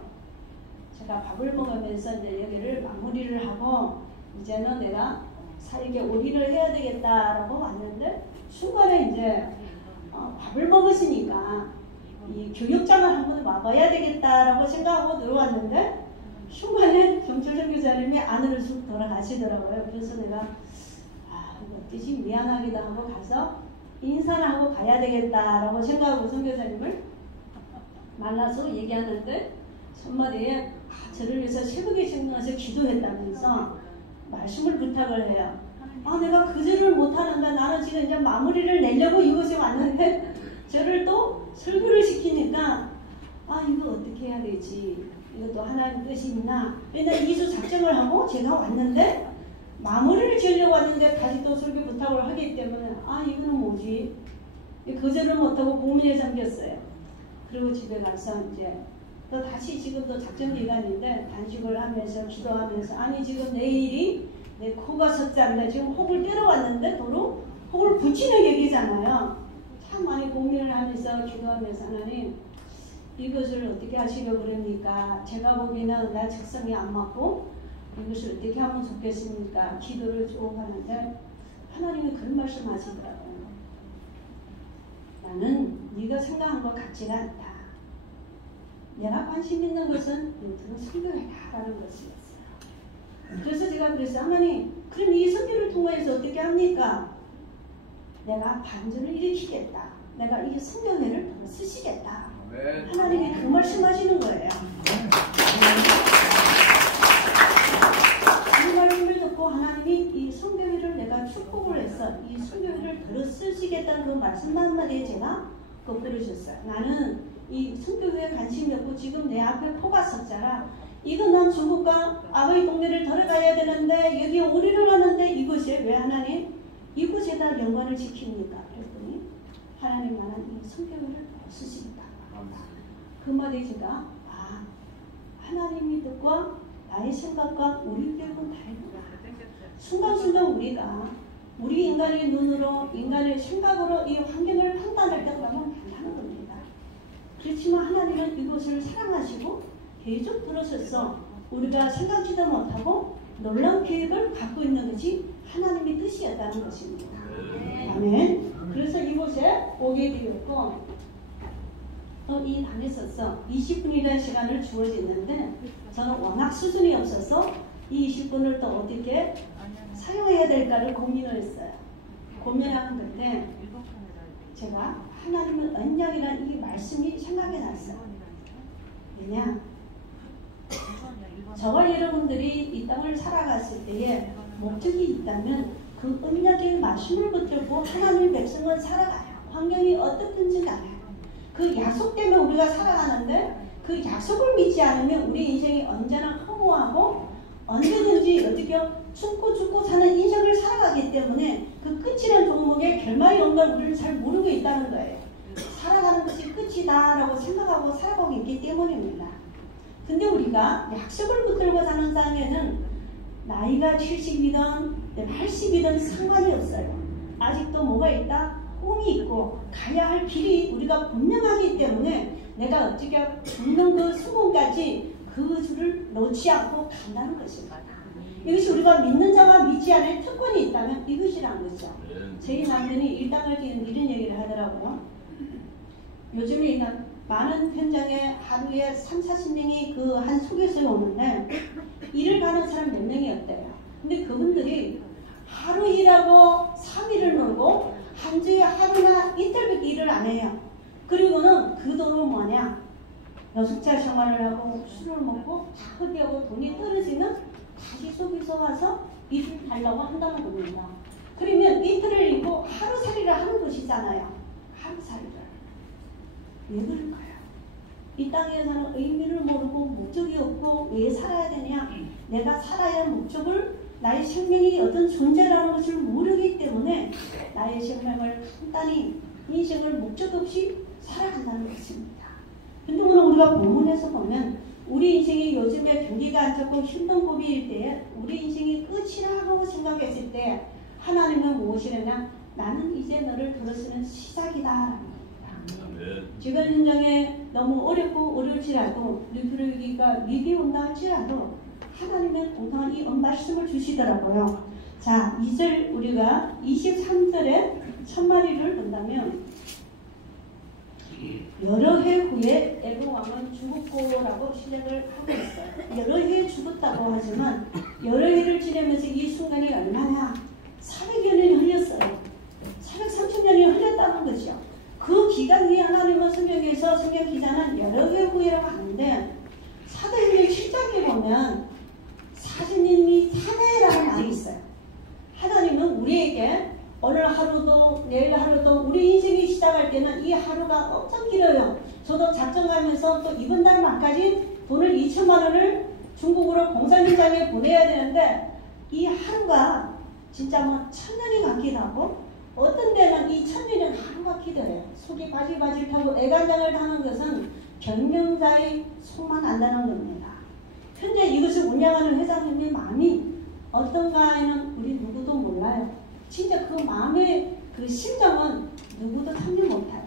제가 밥을 먹으면서 이제 여기를 마무리를 하고 이제는 내가 사역에 올인을 해야 되겠다라고 왔는데 순간에 이제 밥을 먹었으니까 이 교육장을 한번 와봐야 되겠다라고 생각하고 들어왔는데 순간에 정철 선교사님이 안으로 쑥 돌아가시더라고요. 그래서 내가 이거 어찌지 미안하기도 하고 가서 인사를 하고 가야 되겠다라고 생각하고 선교사님을 만나서 얘기하는데 첫마디에 저를 위해서 새벽에 생각해서 기도했다면서 말씀을 부탁을 해요. 내가 그제를 못하는데 나는 지금 이제 마무리를 내려고 이곳에 왔는데 저를 또 설교를 시키니까 이거 어떻게 해야 되지? 이것도 하나님 뜻이 있나? 맨날 2주 작정을 하고 제가 왔는데 마무리를 지으려고 왔는데 다시 또 설교 부탁을 하기 때문에 이거는 뭐지? 그제를 못하고 고민에 잠겼어요. 그리고 집에 가서 이제 또 다시 지금도 작정 기간인데 단식을 하면서 기도하면서 지금 내일이 내 코가 석자인데 지금 혹을 때려왔는데 도로 혹을 붙이는 얘기잖아요. 참 많이 고민을 하면서 기도하면서 하나님 이것을 어떻게 하시려고 그럽니까? 제가 보기에는 나 적성이 안 맞고 이것을 어떻게 하면 좋겠습니까? 기도를 쭉 하는데 하나님이 그런 말씀 하시더라고요. 나는 네가 생각한 것 같지가 않다. 내가 관심 있는 것은 너희들은 선교회다라는 것이었어요. 그래서 제가 그랬어요. 하나님, 그럼 이 선교를 통해서 어떻게 합니까? 내가 반전을 일으키겠다. 내가 이 선교회를 쓰시겠다. 하나님이 그 말씀하시는 거예요. 이 말씀을 듣고 하나님이 이 선교회를 내가 축복을 해서 이 선교회를 들어 쓰시겠다는 그 말씀 한마디에 제가 거꾸러졌어요. 나는 이 선교회에 관심이 없고 지금 내 앞에 포가 석자라 이거 난 중국과 아바이 동네를 들어가야 되는데 여기에 올인을 하는데 이곳에 왜 하나님 이곳에다 연관을 지킵니까? 그랬더니 하나님 나는 이 선교회를 쓰시겠다. 그 말에 제가 하나님의 뜻과 나의 생각과 우리 교육은 다르구나. 순간순간 우리가 우리 인간의 눈으로 인간의 생각으로 이 환경을 판단할 때 그러면 된다는 겁니다. 그렇지만 하나님은 이것을 사랑하시고 계속 들어서서 우리가 생각지도 못하고 놀라운 계획을 갖고 있는 것이 하나님의 뜻이었다는 것입니다. 아멘. 그래서 이곳에 오게 되었고 또 이 단에 있어서 20분이라는 시간을 주어졌는데 저는 워낙 수준이 없어서 이 20분을 또 어떻게 사용해야 될까를 고민을 했어요. 고민하는 건데 제가 하나님은 언약이라는 이 말씀이 생각이 났어요. 왜냐? 저와 여러분들이 이 땅을 살아갔을 때에 목적이 있다면 그 언약의 말씀을 붙들고 하나님의 백성은 살아가요. 환경이 어떻든지 나요. 그 약속 때문에 우리가 살아가는데 그 약속을 믿지 않으면 우리 인생이 언제나 허무하고 언제든지 어떻게 죽고 사는 인생을 살아가기 때문에 그 끝이라는 종목의 결말이 온 걸 우리는 잘 모르고 있다는 거예요. 살아가는 것이 끝이다 라고 생각하고 살아가고 있기 때문입니다. 근데 우리가 약속을 붙들고 사는 상황에는 나이가 70이든 80이든 상관이 없어요. 아직도 뭐가 있다? 꿈이 있고 가야 할 길이 우리가 분명하기 때문에 내가 어떻게 죽는 그 순간까지 그 줄을 놓지 않고 간다는 것입니다. 이것이 우리가 믿는 자와 믿지 않을 특권이 있다면 이것이란 거죠. 저희 남편이 일당을 뛰는 이런 얘기를 하더라고요. 요즘에 많은 현장에 하루에 30-40명이 그 한 소개서에 오는데 일을 가는 사람 몇 명이 없대요. 근데 그분들이 하루 일하고 3일을 놀고 한 주에 하루나 이틀밖에 일을 안 해요. 그리고는 그 돈은 뭐냐? 노숙자 생활을 하고 술을 먹고 다 허비하고 돈이 떨어지면 다시 소비서 와서 일을 하려고 한다는 겁니다. 그러면 이틀을 일고 하루살이를 하는 것이잖아요. 하루살이를. 왜 그럴까요? 이 땅에서는 의미를 모르고 목적이 없고 왜 살아야 되냐? 내가 살아야 할 목적을 나의 생명이 어떤 존재라는 것을 모르기 때문에 나의 생명을 간단히 인생을 목적 없이 살아간다는 것입니다. 근데 오늘 우리가 본문에서 보면 우리 인생이 요즘에 경기가 안 좋고 힘든 고비일 때에 우리 인생이 끝이라고 생각했을 때 하나님은 무엇이냐면 나는 이제 너를 들어서는 시작이다 라는 겁니다. 지금 현장에 너무 어렵고 어려울지라도 리프레기가 위기 온다 할지라도 하나님은 공평한 이 말씀을 주시더라고요. 자, 2절 우리가 23절에 첫마디를 본다면 여러 해 후에 에돔 왕은 죽었고라고 시작을 하고 있어요. 여러 해 죽었다고 하지만 여러 해를 지내면서 이 순간이 얼마나 400여년이 흘렸어요. 430년이 흘렸다는 거죠. 그 기간 후에 하나님은 성경에서 성경 기자는 여러 해 후에라고 하는데 사도행전 7장에 보면 40년이 3회라는 말이 있어요. 하나님은 우리에게 오늘 하루도 내일 하루도 우리 인생이 시작할 때는 이 하루가 엄청 길어요. 저도 작정 가면서 또 이번 달 말까지 돈을 2천만 원을 중국으로 공사현장에 보내야 되는데 이 하루가 진짜 뭐 1000년이 같기도 하고 어떤 데는 이 1000년이 하루 같기도 해요. 속이 바질바질 타고 애간장을 타는 것은 경영자의 속만 안다는 겁니다. 현재 이것을 운영하는 회장님의 마음이 어떤가에는 우리 누구도 몰라요. 진짜 그 마음의 그 심정은 누구도 참지 못해요.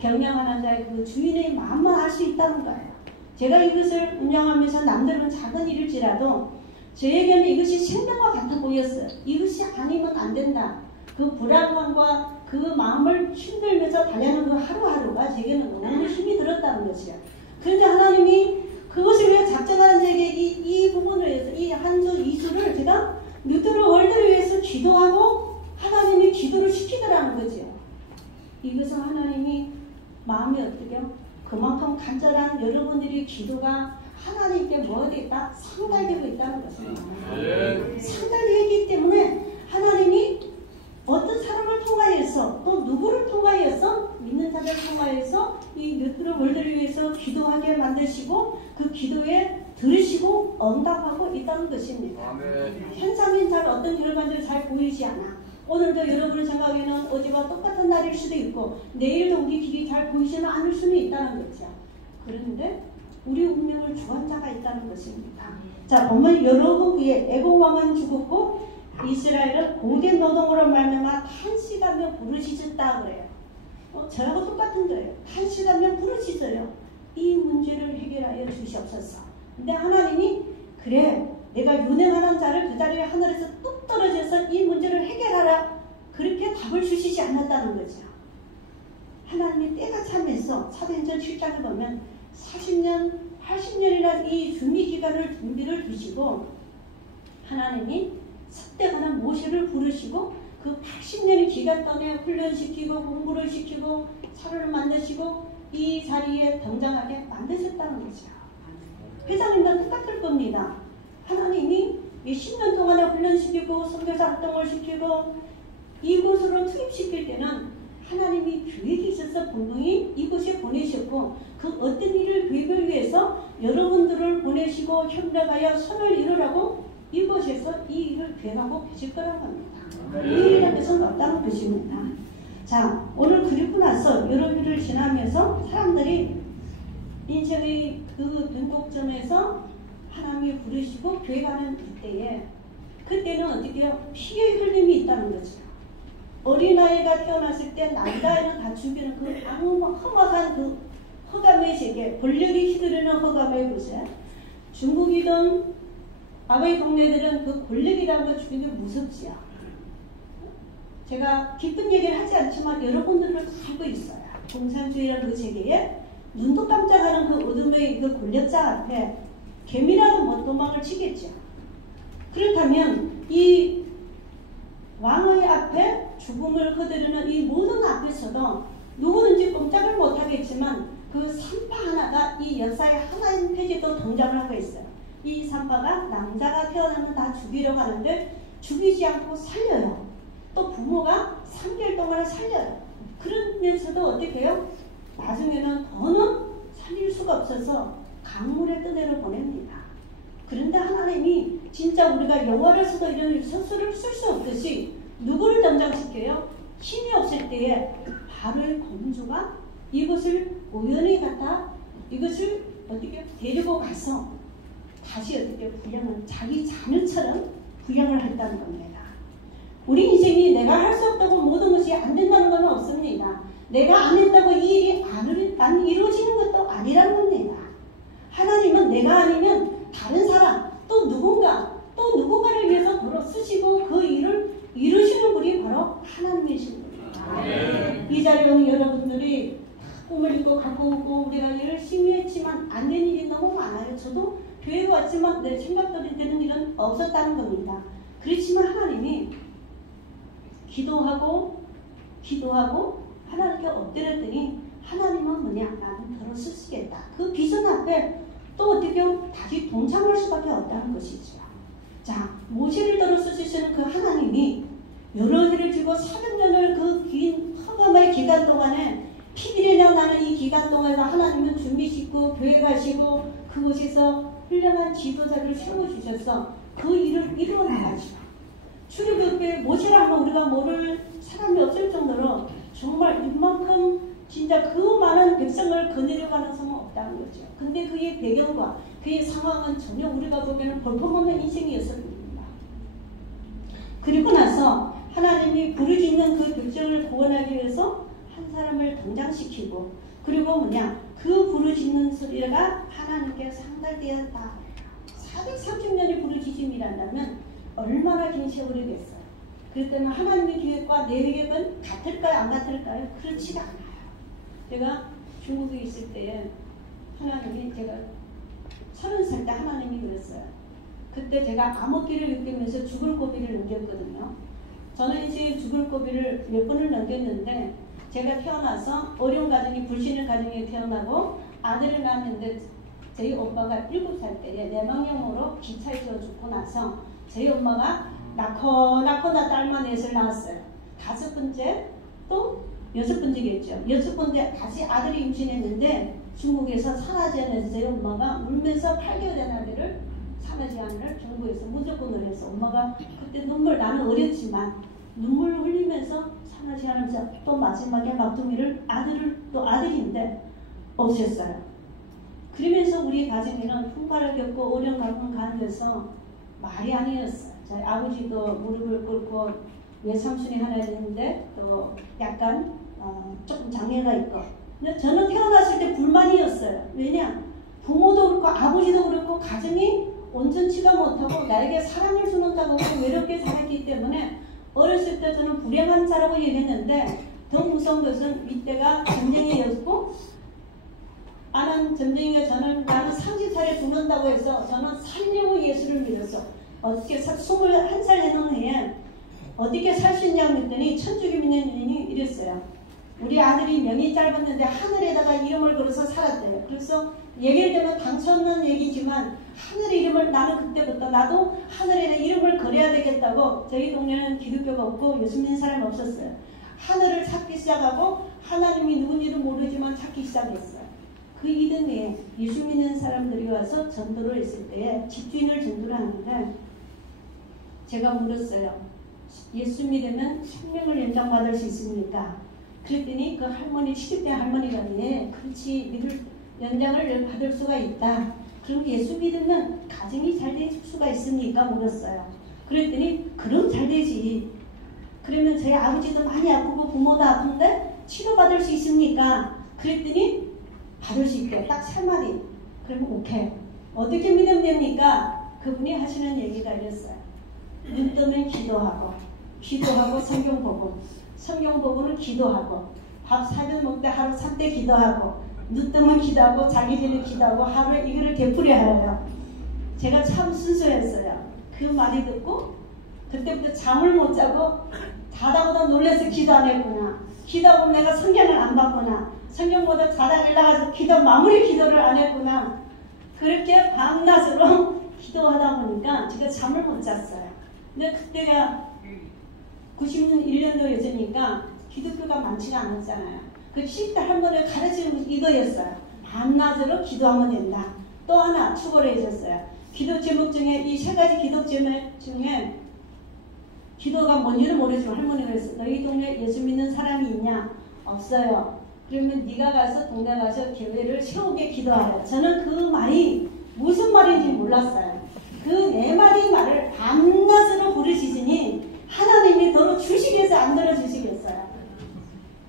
경영하는 자의 그 주인의 마음만 알 수 있다는 거예요. 제가 이것을 운영하면서 남들은 작은 일일지라도 저에게는 이것이 생명과 같아 보였어요. 이것이 아니면 안 된다. 그 불안감과 그 마음을 힘들면서 달려는 그 하루하루가 제게는 너무 힘이 들었다는 것이요. 그런데 하나님이 그것을 위해 작정하는 자에게 이 부분을 위해서 이 한 주, 2주를 제가 뉴트럴 월드를 위해서 기도하고 하나님이 기도를 시키더라는 거죠. 이것은 하나님이 마음이 어떻게요? 그만큼 간절한 여러분들의 기도가 하나님께 뭐가 있다? 상달되고 있다는 것입니다. 상달되기 때문에 하나님이 어떤 사람을 통하여서 또 누구를 통하여서 믿는 자를 통하여서 이 뉴트럴 월드를 위해서 기도하게 만드시고 그 기도에 들으시고 응답하고 있다는 것입니다. 현상인 잘 어떤 결과들을 잘 보이지 않아. 오늘도 여러분의 생각에는 어제와 똑같은 날일 수도 있고 내일도 우리 길이 잘 보이지는 않을 수는 있다는 거죠. 그런데 우리 운명을 주한 자가 있다는 것입니다. 자, 보면 여러 후 후에 에돔 왕은 죽었고 이스라엘은 고된 노동으로 말미암아 탄식하며 부르짖었다 그래요. 저하고 똑같은 거예요. 탄식하며 부르짖어요. 이 문제를 해결하여 주시옵소서. 근데 하나님이 그래 내가 유능한 자를 그 자리에 하늘에서 뚝 떨어져서 이 문제를 해결하라 그렇게 답을 주시지 않았다는 거죠. 하나님이 때가 차면서 사도행전 7장을 보면 40년, 80년이나 이 준비기간을 준비를 두시고 하나님이 섭대가는 모세를 부르시고 그 80년의 기간 동안에 훈련시키고 공부를 시키고 차를 만드시고 이 자리에 등장하게 만드셨다는 거죠. 회장님과 똑같을 겁니다. 하나님이 몇십 년 동안에 훈련시키고 선교사 활동을 시키고 이곳으로 투입시킬 때는 하나님이 계획이 있어서 분명히 이곳에 보내셨고 그 어떤 일을 계획을 위해서 여러분들을 보내시고 협력하여 선을 이루라고 이곳에서 이 일을 계획하고 계실 거라고 합니다. 이 일이라는 것은 없다는 것입니다. 자, 오늘 그리고 나서 여러 해를 지나면서 사람들이 인생의 그 변곡점에서 하나님이 부르시고 계획하는 이때에 그때는 어떻게 해요? 피의 흘림이 있다는 거죠. 어린아이가 태어났을 때 남자애는 다 죽이는 그 험악한 그 흑암의 세계, 권력이 휘두르는 흑암의 곳에 중국이든 아베이 동네들은 그 권력이라는 걸 주는 게 무섭지요. 제가 깊은 얘기를 하지 않지만 여러분들은 알고 있어요. 공산주의라는 그 세계에 눈도 깜짝하는 그 어둠의 그 권력자 앞에 개미라도 못 도망을 치겠죠. 그렇다면 이 왕의 앞에 죽음을 거두려는 이 모든 앞에서도 누구든지 꼼짝을 못하겠지만 그 산파 하나가 이 역사의 하나인 페이지도 등장을 하고 있어요. 이 산파가 남자가 태어나면 다 죽이려고 하는데 죽이지 않고 살려요. 또 부모가 3개월 동안 살려요. 그러면서도 어떻게 해요? 나중에는 더는 살릴 수가 없어서 강물에 떠내려 보냅니다. 그런데 하나님이 진짜 우리가 영화에서도 이런 서술을 쓸 수 없듯이 누구를 등장시켜요? 힘이 없을 때에 바로의 공주가 이것을 우연히 갖다 이것을 어떻게 데리고 가서 다시 어떻게 부양을 자기 자녀처럼 부양을 했다는 겁니다. 우리 인생이 내가 할 수 없다고 모든 것이 안 된다는 건 없습니다. 내가 안 했다고 이 일이 안 이루어지는 것도 아니라는 겁니다. 하나님은 내가 아니면 다른 사람 또 누군가를 위해서 도로 쓰시고 그 일을 이루시는 분이 바로 하나님이신 분입니다. 이 자리에 오는 여러분들이 꿈을 잊고 갖고 오고 우리가 열심히 했지만 안 된 일이 너무 많아요. 저도 교회 왔지만 내 생각대로 되는 일은 없었다는 겁니다. 그렇지만 하나님이 기도하고 하나님께 엎드렸더니 하나님은 뭐냐? 나는 더러 쓰시겠다. 그 비전 앞에 또 어떻게 다시 동참할 수밖에 없다는 것이죠. 자, 모세를 더러 쓰시는 그 하나님이 여러 해를 지고 400년을 그 긴 허감의 기간 동안에 피비린내 나는 이 기간 동안에 하나님은 준비시키고 교회 가시고 그곳에서 훌륭한 지도자를 세워주셔서 그 일을 이루어 나가죠. 출애굽에 모세라 하면 우리가 모를 사람이 없을 정도로 정말 이만큼 진짜 그 많은 백성을 거느려 가는 성은 없다는 거죠. 근데 그의 배경과 그의 상황은 전혀 우리가 보기에는 볼품없는 인생이었습니다. 그리고 나서 하나님이 부르짖는 그 백성을 구원하기 위해서 한 사람을 등장시키고 그리고 뭐냐 그 부르짖는 소리가 하나님께 상달되었다. 430년이 부르짖음이란다면 얼마나 긴 세월이겠어요. 그랬더니 하나님의 계획과 내 계획은 같을까요? 안 같을까요? 그렇지가 않아요. 제가 중국에 있을 때 하나님이 제가 30살 때 하나님이 그랬어요. 그때 제가 암흑기를 느끼면서 죽을 고비를 넘겼거든요. 저는 이제 죽을 고비를 몇 번을 넘겼는데 제가 태어나서 어려운 가정이 불신의 가정에 태어나고 아들을 낳았는데 저희 오빠가 7살 때에 내망령으로 기차에서 죽고 나서 저희 엄마가 낳거나 딸만 넷을 낳았어요. 5번째 또 6번째겠죠. 6번째 다시 아들이 임신했는데 중국에서 산하제한에서 저희 엄마가 울면서 8개월 된 아들을 산하제한을 정부에서 무조건으로 해서 엄마가 그때 나는 어렸지만 눈물 흘리면서 산하제한을 또 마지막에 막둥이를 아들인데 없앴어요. 그러면서 우리 가정에는 풍파를 겪고 어려운 가운데서 말이 아니었어요. 저희 아버지도 무릎을 꿇고 외삼촌이 하나 있는데 또 약간 조금 장애가 있고 근데 저는 태어났을 때 불만이었어요. 왜냐? 부모도 그렇고 아버지도 그렇고 가정이 온전치가 못하고 나에게 사랑을 주는 자가 없고 외롭게 자랐기 때문에 어렸을 때 저는 불행한 자라고 얘기했는데 더 무서운 것은 이때가 전쟁이었고 나는 전쟁에 나는 30살에 죽는다고 해서 저는 살려고 예수를 믿었어. 어떻게 21살 되는 해에 어떻게 살 수 있냐고 했더니 천주교 믿는 분이 이랬어요. 우리 아들이 명이 짧았는데 하늘에다가 이름을 걸어서 살았대요. 그래서 얘기를 되면 당초없는 얘기지만 하늘의 이름을 나는 그때부터 나도 하늘에 이름을 걸어야 되겠다고 저희 동네는 기독교가 없고 예수 믿는 사람이 없었어요. 하늘을 찾기 시작하고 하나님이 누군지도 모르지만 찾기 시작했어요. 그 이듬해 예수 믿는 사람들이 와서 전도를 했을 때에 집주인을 전도를 하는데 제가 물었어요. 예수 믿으면 생명을 연장받을 수 있습니까? 그랬더니 그 할머니 70대 할머니가 예 그렇지 믿을 연장을 받을 수가 있다. 그럼 예수 믿으면 가정이 잘 될 수가 있습니까? 물었어요. 그랬더니 그럼 잘 되지. 그러면 저희 아버지도 많이 아프고 부모도 아픈데 치료받을 수 있습니까? 그랬더니 받을 수 있대. 딱 3마디. 그러면 오케이. 어떻게 믿으면 됩니까? 그분이 하시는 얘기가 이랬어요. 눈 뜨면 기도하고 성경 보고 성경 보고는 기도하고 밥 4년 먹다 하루 3대 기도하고 눈 뜨면 기도하고 자기 전에 기도하고 하루에 이거를 되풀이 하래요. 제가 참 순수했어요. 그 말이 듣고 그때부터 잠을 못 자고 자다보다 놀라서 기도 안 했구나. 기도하고 내가 성경을 안 봤구나. 성경보다 자다 일어나가지고 기도 마무리 기도를 안 했구나. 그렇게 밤낮으로 기도하다 보니까 제가 잠을 못 잤어요. 근데 그때가 91년도였으니까 기독교가 많지가 않았잖아요. 그 10대 할머니가 가르치는 것이 이거였어요. 밤낮으로 기도하면 된다. 또 하나 추가를 해줬어요. 기도 제목 중에 이 세 가지 기도 제목 중에 기도가 뭔지는 모르지만 할머니가 그랬어요. 너희 동네 예수 믿는 사람이 있냐? 없어요. 그러면 네가 가서 동네 가서 교회를 세우게 기도하라. 저는 그 말이 무슨 말인지 몰랐어요. 그 네 마리 말을 밤낮으로 부르시더니 하나님이 들어주시겠어요? 안 들어주시겠어요?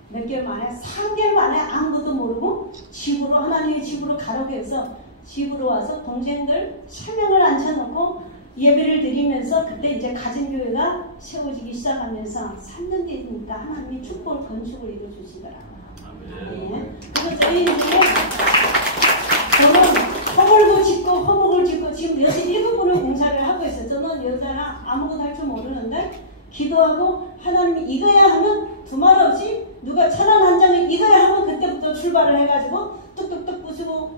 몇 개월 만에 3개월 만에 아무것도 모르고 집으로 하나님의 집으로 가라고 해서 집으로 와서 동생들 3명을 앉혀놓고 예배를 드리면서 그때 이제 가진교회가 세워지기 시작하면서 3년 되니까 하나님이 축복을 건축을 이루어주시더라고요. 네. 그래서 저희는 저는 허물도 짓고 허목을 짓고 지금 67분을 공사를 하고 있어요. 저는 여자나 아무것도 할 줄 모르는데 기도하고 하나님이 이거야 하면 두말 없이 누가 천안 한 장을 이거야 하면 그때부터 출발을 해가지고 뚝뚝뚝 부수고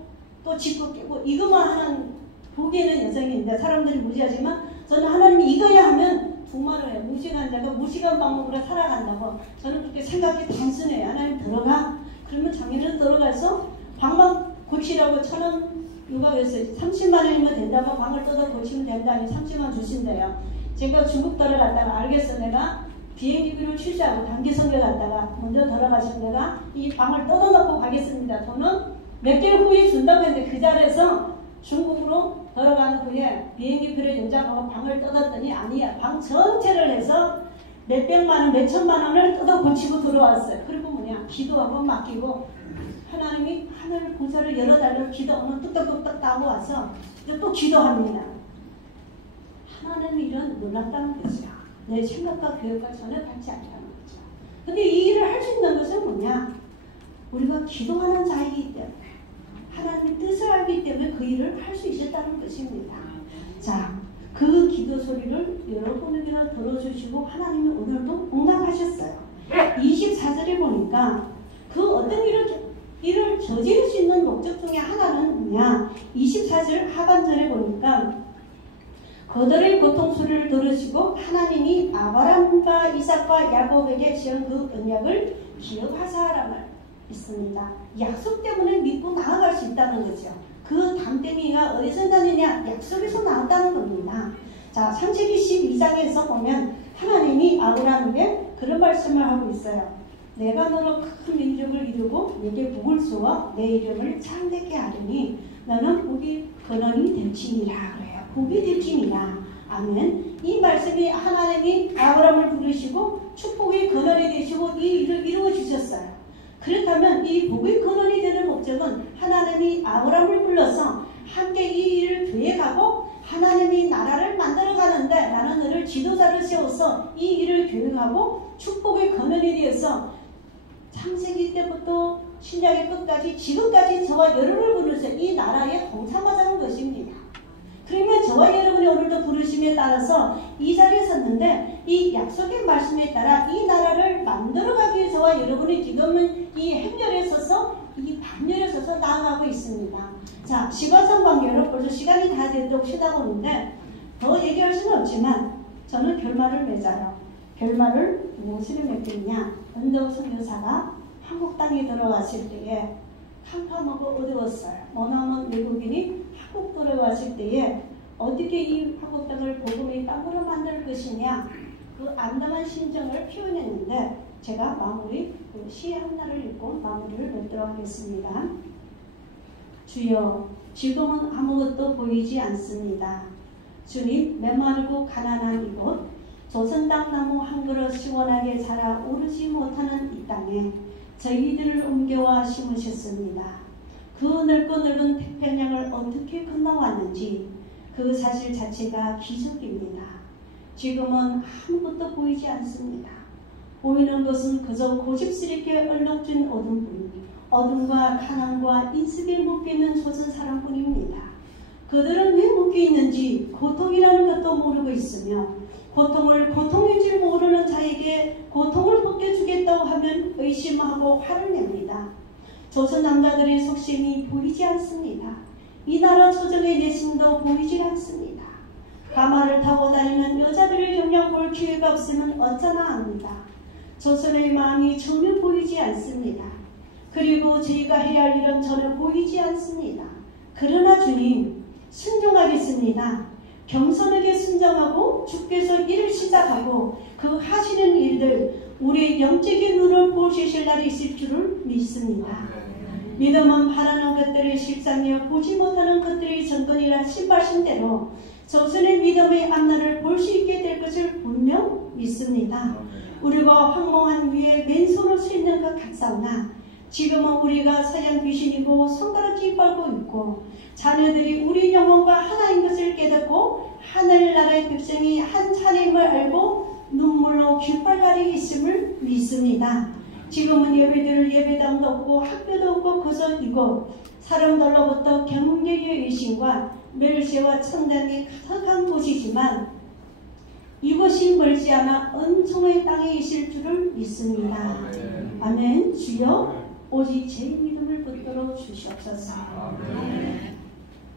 또 짓고 깨고 이것만 하는 보기에는 여성인데 사람들이 무시하지만 저는 하나님이 이거야 하면 두말을 해요. 무식한 자가 무식한 방법으로 살아간다고 저는 그렇게 생각이 단순해요. 하나님 들어가 그러면 자기는 들어가서 방만 고치라고 천원 누가 그랬어요. 30만 원이면 된다고 방을 뜯어 고치면 된다니 30만 주신대요. 제가 중국 들어갔다가 알겠어 내가 비행기비로 취소하고 단기선교 갔다가 먼저 들어가시면 내가 이 방을 뜯어놓고 가겠습니다. 돈은 몇 개월 후에 준다고 했는데 그 자리에서 중국으로 들어가는 후에 비행기표를 연장하고 방을 뜯었더니 아니야. 방 전체를 해서 몇백만 원, 몇천만 원을 뜯어 고치고 들어왔어요. 그리고 뭐냐 기도하고 맡기고 하나님이 하늘 보좌를 열어달라고 기도하면 뚝딱뚝딱 따고 와서 또 기도합니다. 하나님은 이런 놀랍다는 것이야. 내 생각과 교육과 전혀 같지 않다는 거죠. 근데 이 일을 할 수 있는 것은 뭐냐? 우리가 기도하는 자이기 때문에 하나님의 뜻을 알기 때문에 그 일을 할 수 있었다는 것입니다. 자, 그 기도 소리를 여러분에게도 들어주시고 하나님은 오늘도 응답하셨어요. 24절에 보니까 그 어떤 일을 저지를 수 있는 목적 중에 하나는 뭐냐? 24절 하반절에 보니까 그들의 고통 소리를 들으시고 하나님이 아브라함과 이삭과 야곱에게 지은 그 언약을 기억하사라는 있습니다. 약속 때문에 믿고 나아갈 수 있다는 거죠. 그 담대미가 어디서 나느냐? 약속에서 나왔다는 겁니다. 자, 창세기 12장에서 보면 하나님이 아브라함에게 그런 말씀을 하고 있어요. 내가 너로 큰 민족을 이루고 내게 복을 주어 내 이름을 창대케 하리니 너는 복이 근원이 될지니라 그래요. 복이 될지니라. 아멘. 이 말씀이 하나님이 아브라함을 부르시고 축복의 근원이 되시고 이 일을 이루어 주셨어요. 그렇다면 이 복의 근원이 되는 목적은 하나님이 아브라함을 불러서 함께 이 일을 계획하고 하나님이 나라를 만들어 가는데 나는 너를 지도자를 세워서 이 일을 계획하고 축복의 근원이 되어서 창세기 때부터 신약의 끝까지 지금까지 저와 여러분을 부르셔 이 나라에 동참하자는 것입니다. 그러면 저와 여러분이 오늘도 부르심에 따라서 이 자리에 섰는데 이 약속의 말씀에 따라 이 나라를 만들어가기 위해 저와 여러분이 지금은 이 행렬에 서서 이 반열에 서서 나아가고 있습니다. 자, 시간상 관계로 벌써 시간이 다 되도록 쉬다 보는데 더 얘기할 수는 없지만 저는 결말을 맺어요. 결말을 무엇으로 맺겠냐? 은덕 선교사가 한국 땅에 들어왔을 때에 캄캄하고 어두웠어요. 머나먼 외국인이 한국 들어왔을 때에 어떻게 이 한국 땅을 복음의 땅으로 만들 것이냐 그 안담한 심정을 표현했는데 제가 마무리 시 하나를 읽고 마무리를 맺도록 하겠습니다. 주여 지금은 아무것도 보이지 않습니다. 주님 메마르고 가난한 이곳 조선당 나무 한 그릇 시원하게 자라 오르지 못하는 이 땅에 저희들을 옮겨와 심으셨습니다. 그 넓은 태평양을 어떻게 건너왔는지 그 사실 자체가 기적입니다. 지금은 아무것도 보이지 않습니다. 보이는 것은 그저 고집스럽게 얼룩진 어둠과 가난과 인습에 묶여있는 조선 사람뿐입니다. 그들은 왜 묶여있는지 고통이라는 것도 모르고 있으며 고통을 고통인 줄 모르는 자에게 고통을 벗겨주겠다고 하면 의심하고 화를 냅니다. 조선 남자들의 속심이 보이지 않습니다. 이 나라 조정의 내심도 보이지 않습니다. 가마를 타고 다니는 여자들의 영양 볼 기회가 없으면 어쩌나 합니다. 조선의 마음이 전혀 보이지 않습니다. 그리고 저희가 해야 할 일은 전혀 보이지 않습니다. 그러나 주님, 순종하겠습니다. 겸손하게 순종하고 주께서 일을 시작하고 그 하시는 일들 우리의 영적인 눈을 보시실 날이 있을 줄을 믿습니다. 믿음은 바라는 것들의 실상이요 보지 못하는 것들의 전권이라 신발신대로 조선의 믿음의 앞날을 볼 수 있게 될 것을 분명 믿습니다. 우리가 황몽한 위에 맨손으로 서 있는 것 같사오나 지금은 우리가 사형 귀신이고 손가락질 뻘고 있고 자녀들이 우리 영혼과 하나인 것을 깨닫고 하늘나라의 백성이 한 차림을 알고 눈물로 기뻐할 날이 있음을 믿습니다. 지금은 예배드릴 예배당도 없고 학교도 없고 그저 이곳 사람들로부터 경계의 의심과 멸시와 천당이 가득한 곳이지만 이것이 멀지 않아 은총의 땅에 있을 줄을 믿습니다. 아멘. 주여 오직 제 믿음을 붙들어 주시옵소서.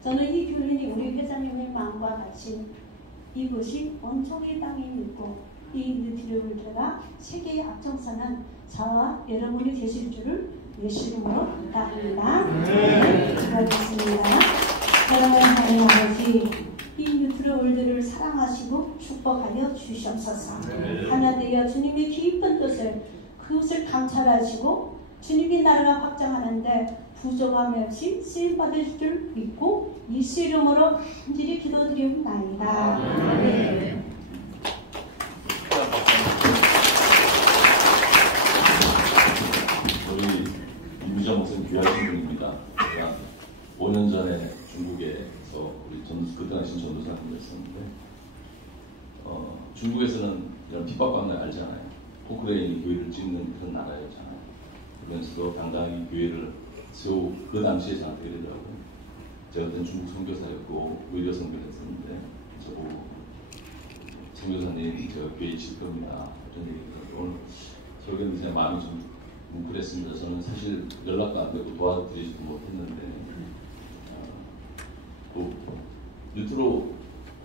저는 이 교인이 우리 회장님의 마음과 같이 이것이 은총의 땅에 있고 이 뉴트리를 들어가 세계에 앞장서는 저와 여러분이 되실 줄을 예수님으로 부탁합니다. 기도하겠습니다. 사랑하는 하나님 아버지, 이 뉴트리월드를 사랑하시고 축복하여 주시옵소서. 하나 되어 주님의 깊은 뜻을 그것을 감찰하시고 주님의 나라가 확장하는데 부족함 없이 쓰임받을 줄 믿고 예수 이름으로 간절히 기도드리옵나이다. 우리 임유정 목사님 귀하신 분입니다. 제가 5년 전에 중국에서 우리 그때 당시 전도사님을 했었는데 중국에서는 이런 핍박받는 거 알잖아요. 포크레인이 교회를 찍는 그런 나라였잖아요. 그러면서도 당당히 교회를 세우고 그 당시에 저한테 이러더라고요. 제가 그때 중국 선교사였고 의료 선교를 했었는데 저보고 선교사님 제가 교회 칠 겁니다. 이런 얘기를 오늘 저에게는 제 마음이 좀 뭉클했습니다. 저는 사실 연락도 안 되고 도와드리지도 못했는데 또 뉴트로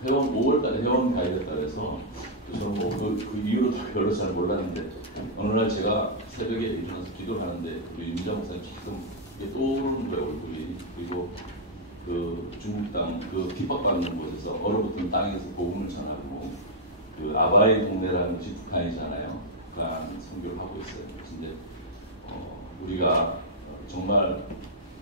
회원 5월달에 회원 가입했다 그래서 저는 뭐 그 이유를 별로 잘 몰랐는데 어느 날 제가 새벽에 일어나서 기도를 하는데 우리 임장 목사님 가끔 떠오르는 거예요, 얼굴이. 그리고 그 중국 땅 그 핍박받는 곳에서 얼어붙은 땅에서 복음을 전하고 그 아바이 동네라는 곳이 북한이잖아요. 북한 선교를 하고 있어요. 근데 우리가 정말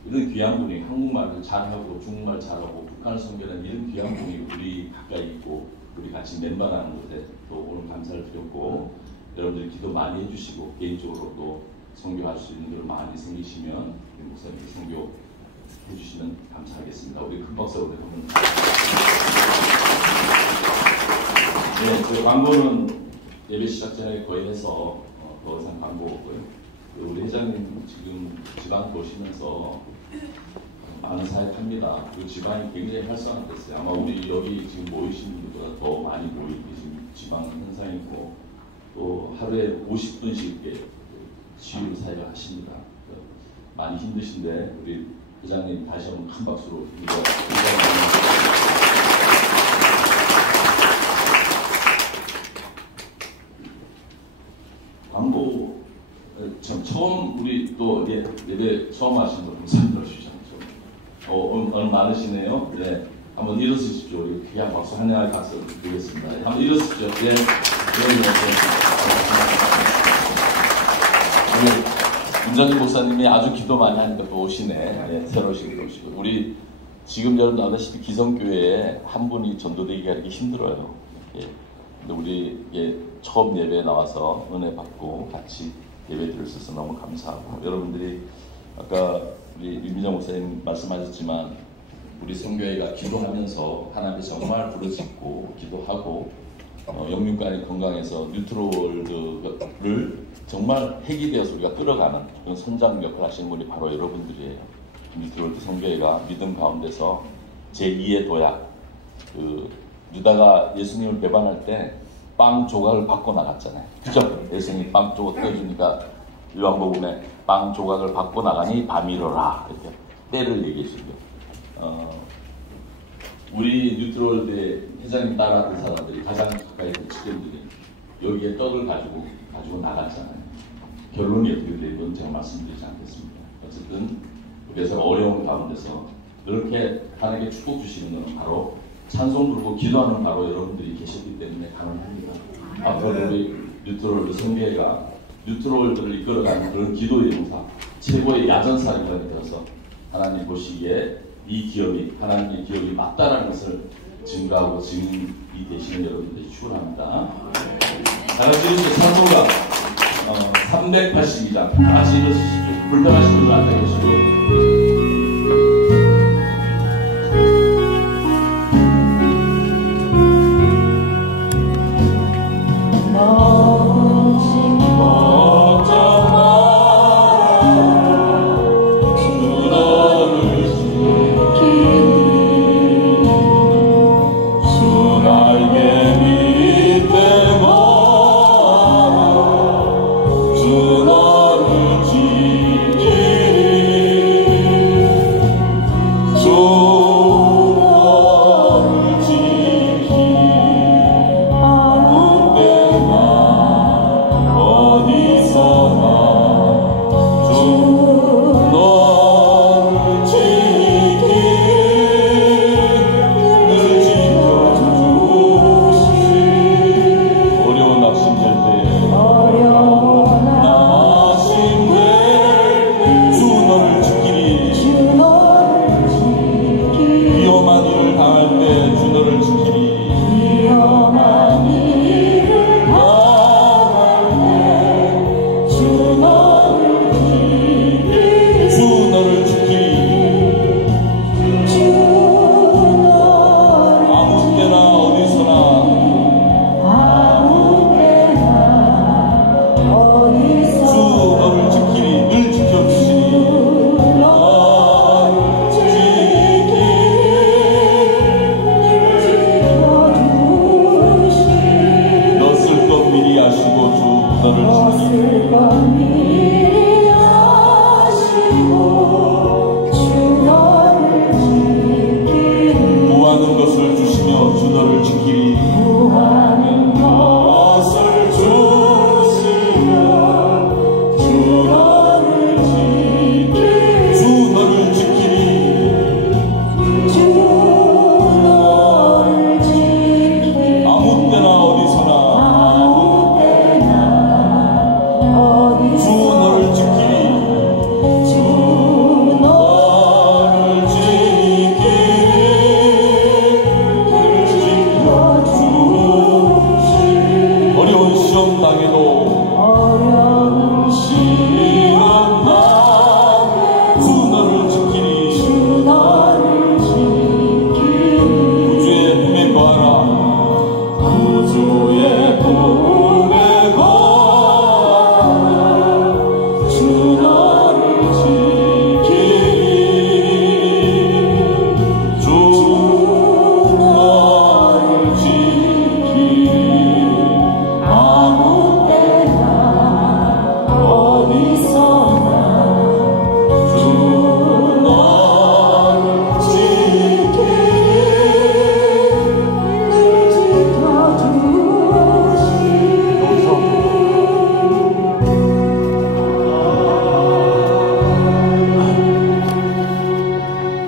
이런 귀한 분이 한국말을 잘하고 중국말 잘하고 북한을 선교하는 이런 귀한 분이 우리 가까이 있고 우리 같이 멤버라는 곳에 또 오늘 감사를 드렸고 여러분들이 기도 많이 해주시고 개인적으로 또 선교할 수 있는 일 많이 생기시면 목사님 선교 해주시면 감사하겠습니다. 우리 큰 박수로 한번. 네, 그 광고는 예배 시작 전에 거의 해서 더 이상 광고 없고요. 우리 회장님 지금 지방 도시면서 많은 사역합니다. 그 지방이 굉장히 활성화됐어요. 아마 우리 여기 지금 모이신 분들보다 더 많이 모이게 지금 지방 현상이고 또 하루에 50분씩 치유 사역을 하십니다. 많이 힘드신데 우리 회장님 다시 한번 큰 박수로 광고 처음 우리 또 예배 처음 하신 분 감사 들어주시죠. 오늘 많으시네요. 네, 한번 일어서십시오. 귀한 박수 환영의 박수 드리겠습니다. 한번 일어서십시오. 예, 임장님 목사님이 아주 기도 많이 하니까 또 오시네. 네, 새로 오시고 오시고 우리 지금 여러분 아다시피 기성교회에 한 분이 전도되기가 이렇게 힘들어요. 예. 근데 우리 처음 예배에 나와서 은혜 받고 같이 예배 드릴 수 있어서 너무 감사하고 여러분들이 아까 우리 윤미정 목사님 말씀하셨지만 우리 성교회가 기도하면서 하나님께 정말 부르짖고 기도하고 영육간이 건강해서 뉴트로월드를 정말 핵이 되어서 우리가 끌어가는 그런 선장 역할을 하시는 분이 바로 여러분들이에요. 뉴트로월드 성교회가 믿음 가운데서 제2의 도약, 유다가 예수님을 배반할 때 빵 조각을 받고 나갔잖아요. 그죠? 예수님이 빵 조각 떼주니까 요한복음에 빵 조각을 받고 나가니 밤이로라 이렇게 때를 얘기해주죠. 우리 뉴트로월드의 회장님 따라하는 사람들이 가장 가까이 있는 직원들이 여기에 떡을 가지고 나갔잖아요. 결론이 어떻게 되건 제가 말씀드리지 않겠습니다. 어쨌든 그래서 어려운 가운데서 이렇게 하나님께 축복 주시는 것은 바로 찬송 부르고 기도하는 바로 여러분들이 계셨기 때문에 가능합니다. 앞으로 우리 뉴트로월드 성교회가 뉴트로월드를 이끌어가는 그런 기도의 용사, 최고의 야전사령관이 되어서 하나님 보시기에 이 기업이 하나님의 기업이 맞다라는 것을 증거하고 증인이 되시는 여러분들이 축원합니다. 다같이 이렇게 찬송가 382장 다시 읽으시죠. 불편하신 분들 앉아 계시고.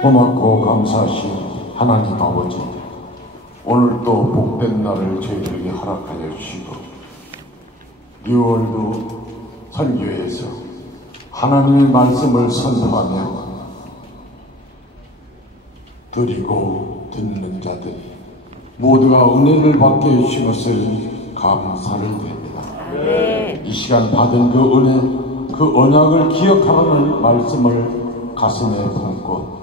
고맙고 감사하신 하나님 아버지, 오늘도 복된 날을 저희들에게 허락하여 주시고 뉴월드 선교회에서 하나님의 말씀을 선포하며 드리고 듣는 자들 모두가 은혜를 받게 해주신 것을 감사를 드립니다. 이 시간 받은 그 은혜, 그 언약을 기억하라는 말씀을 가슴에 품고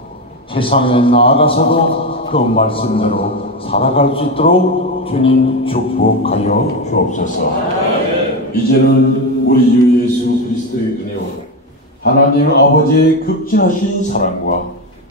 세상에 나아가서도 그 말씀대로 살아갈 수 있도록 주님 축복하여 주옵소서. 이제는 우리 주 예수 그리스도의 은혜와 하나님 아버지의 극진하신 사랑과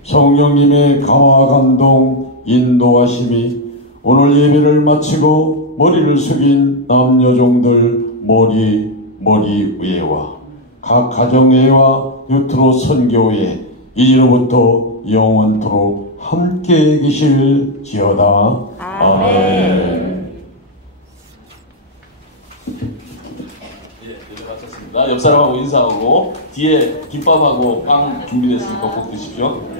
성령님의 강화 감동 인도하심이 오늘 예배를 마치고 머리를 숙인 남녀종들 머리 위에와 각 가정회와 유트로 선교회 이제로부터 영원토록 함께 계실지어다. 아멘. 예배 마쳤습니다. 옆 사람하고 인사하고 뒤에 김밥하고 빵 준비됐으니까 꼭 드십시오.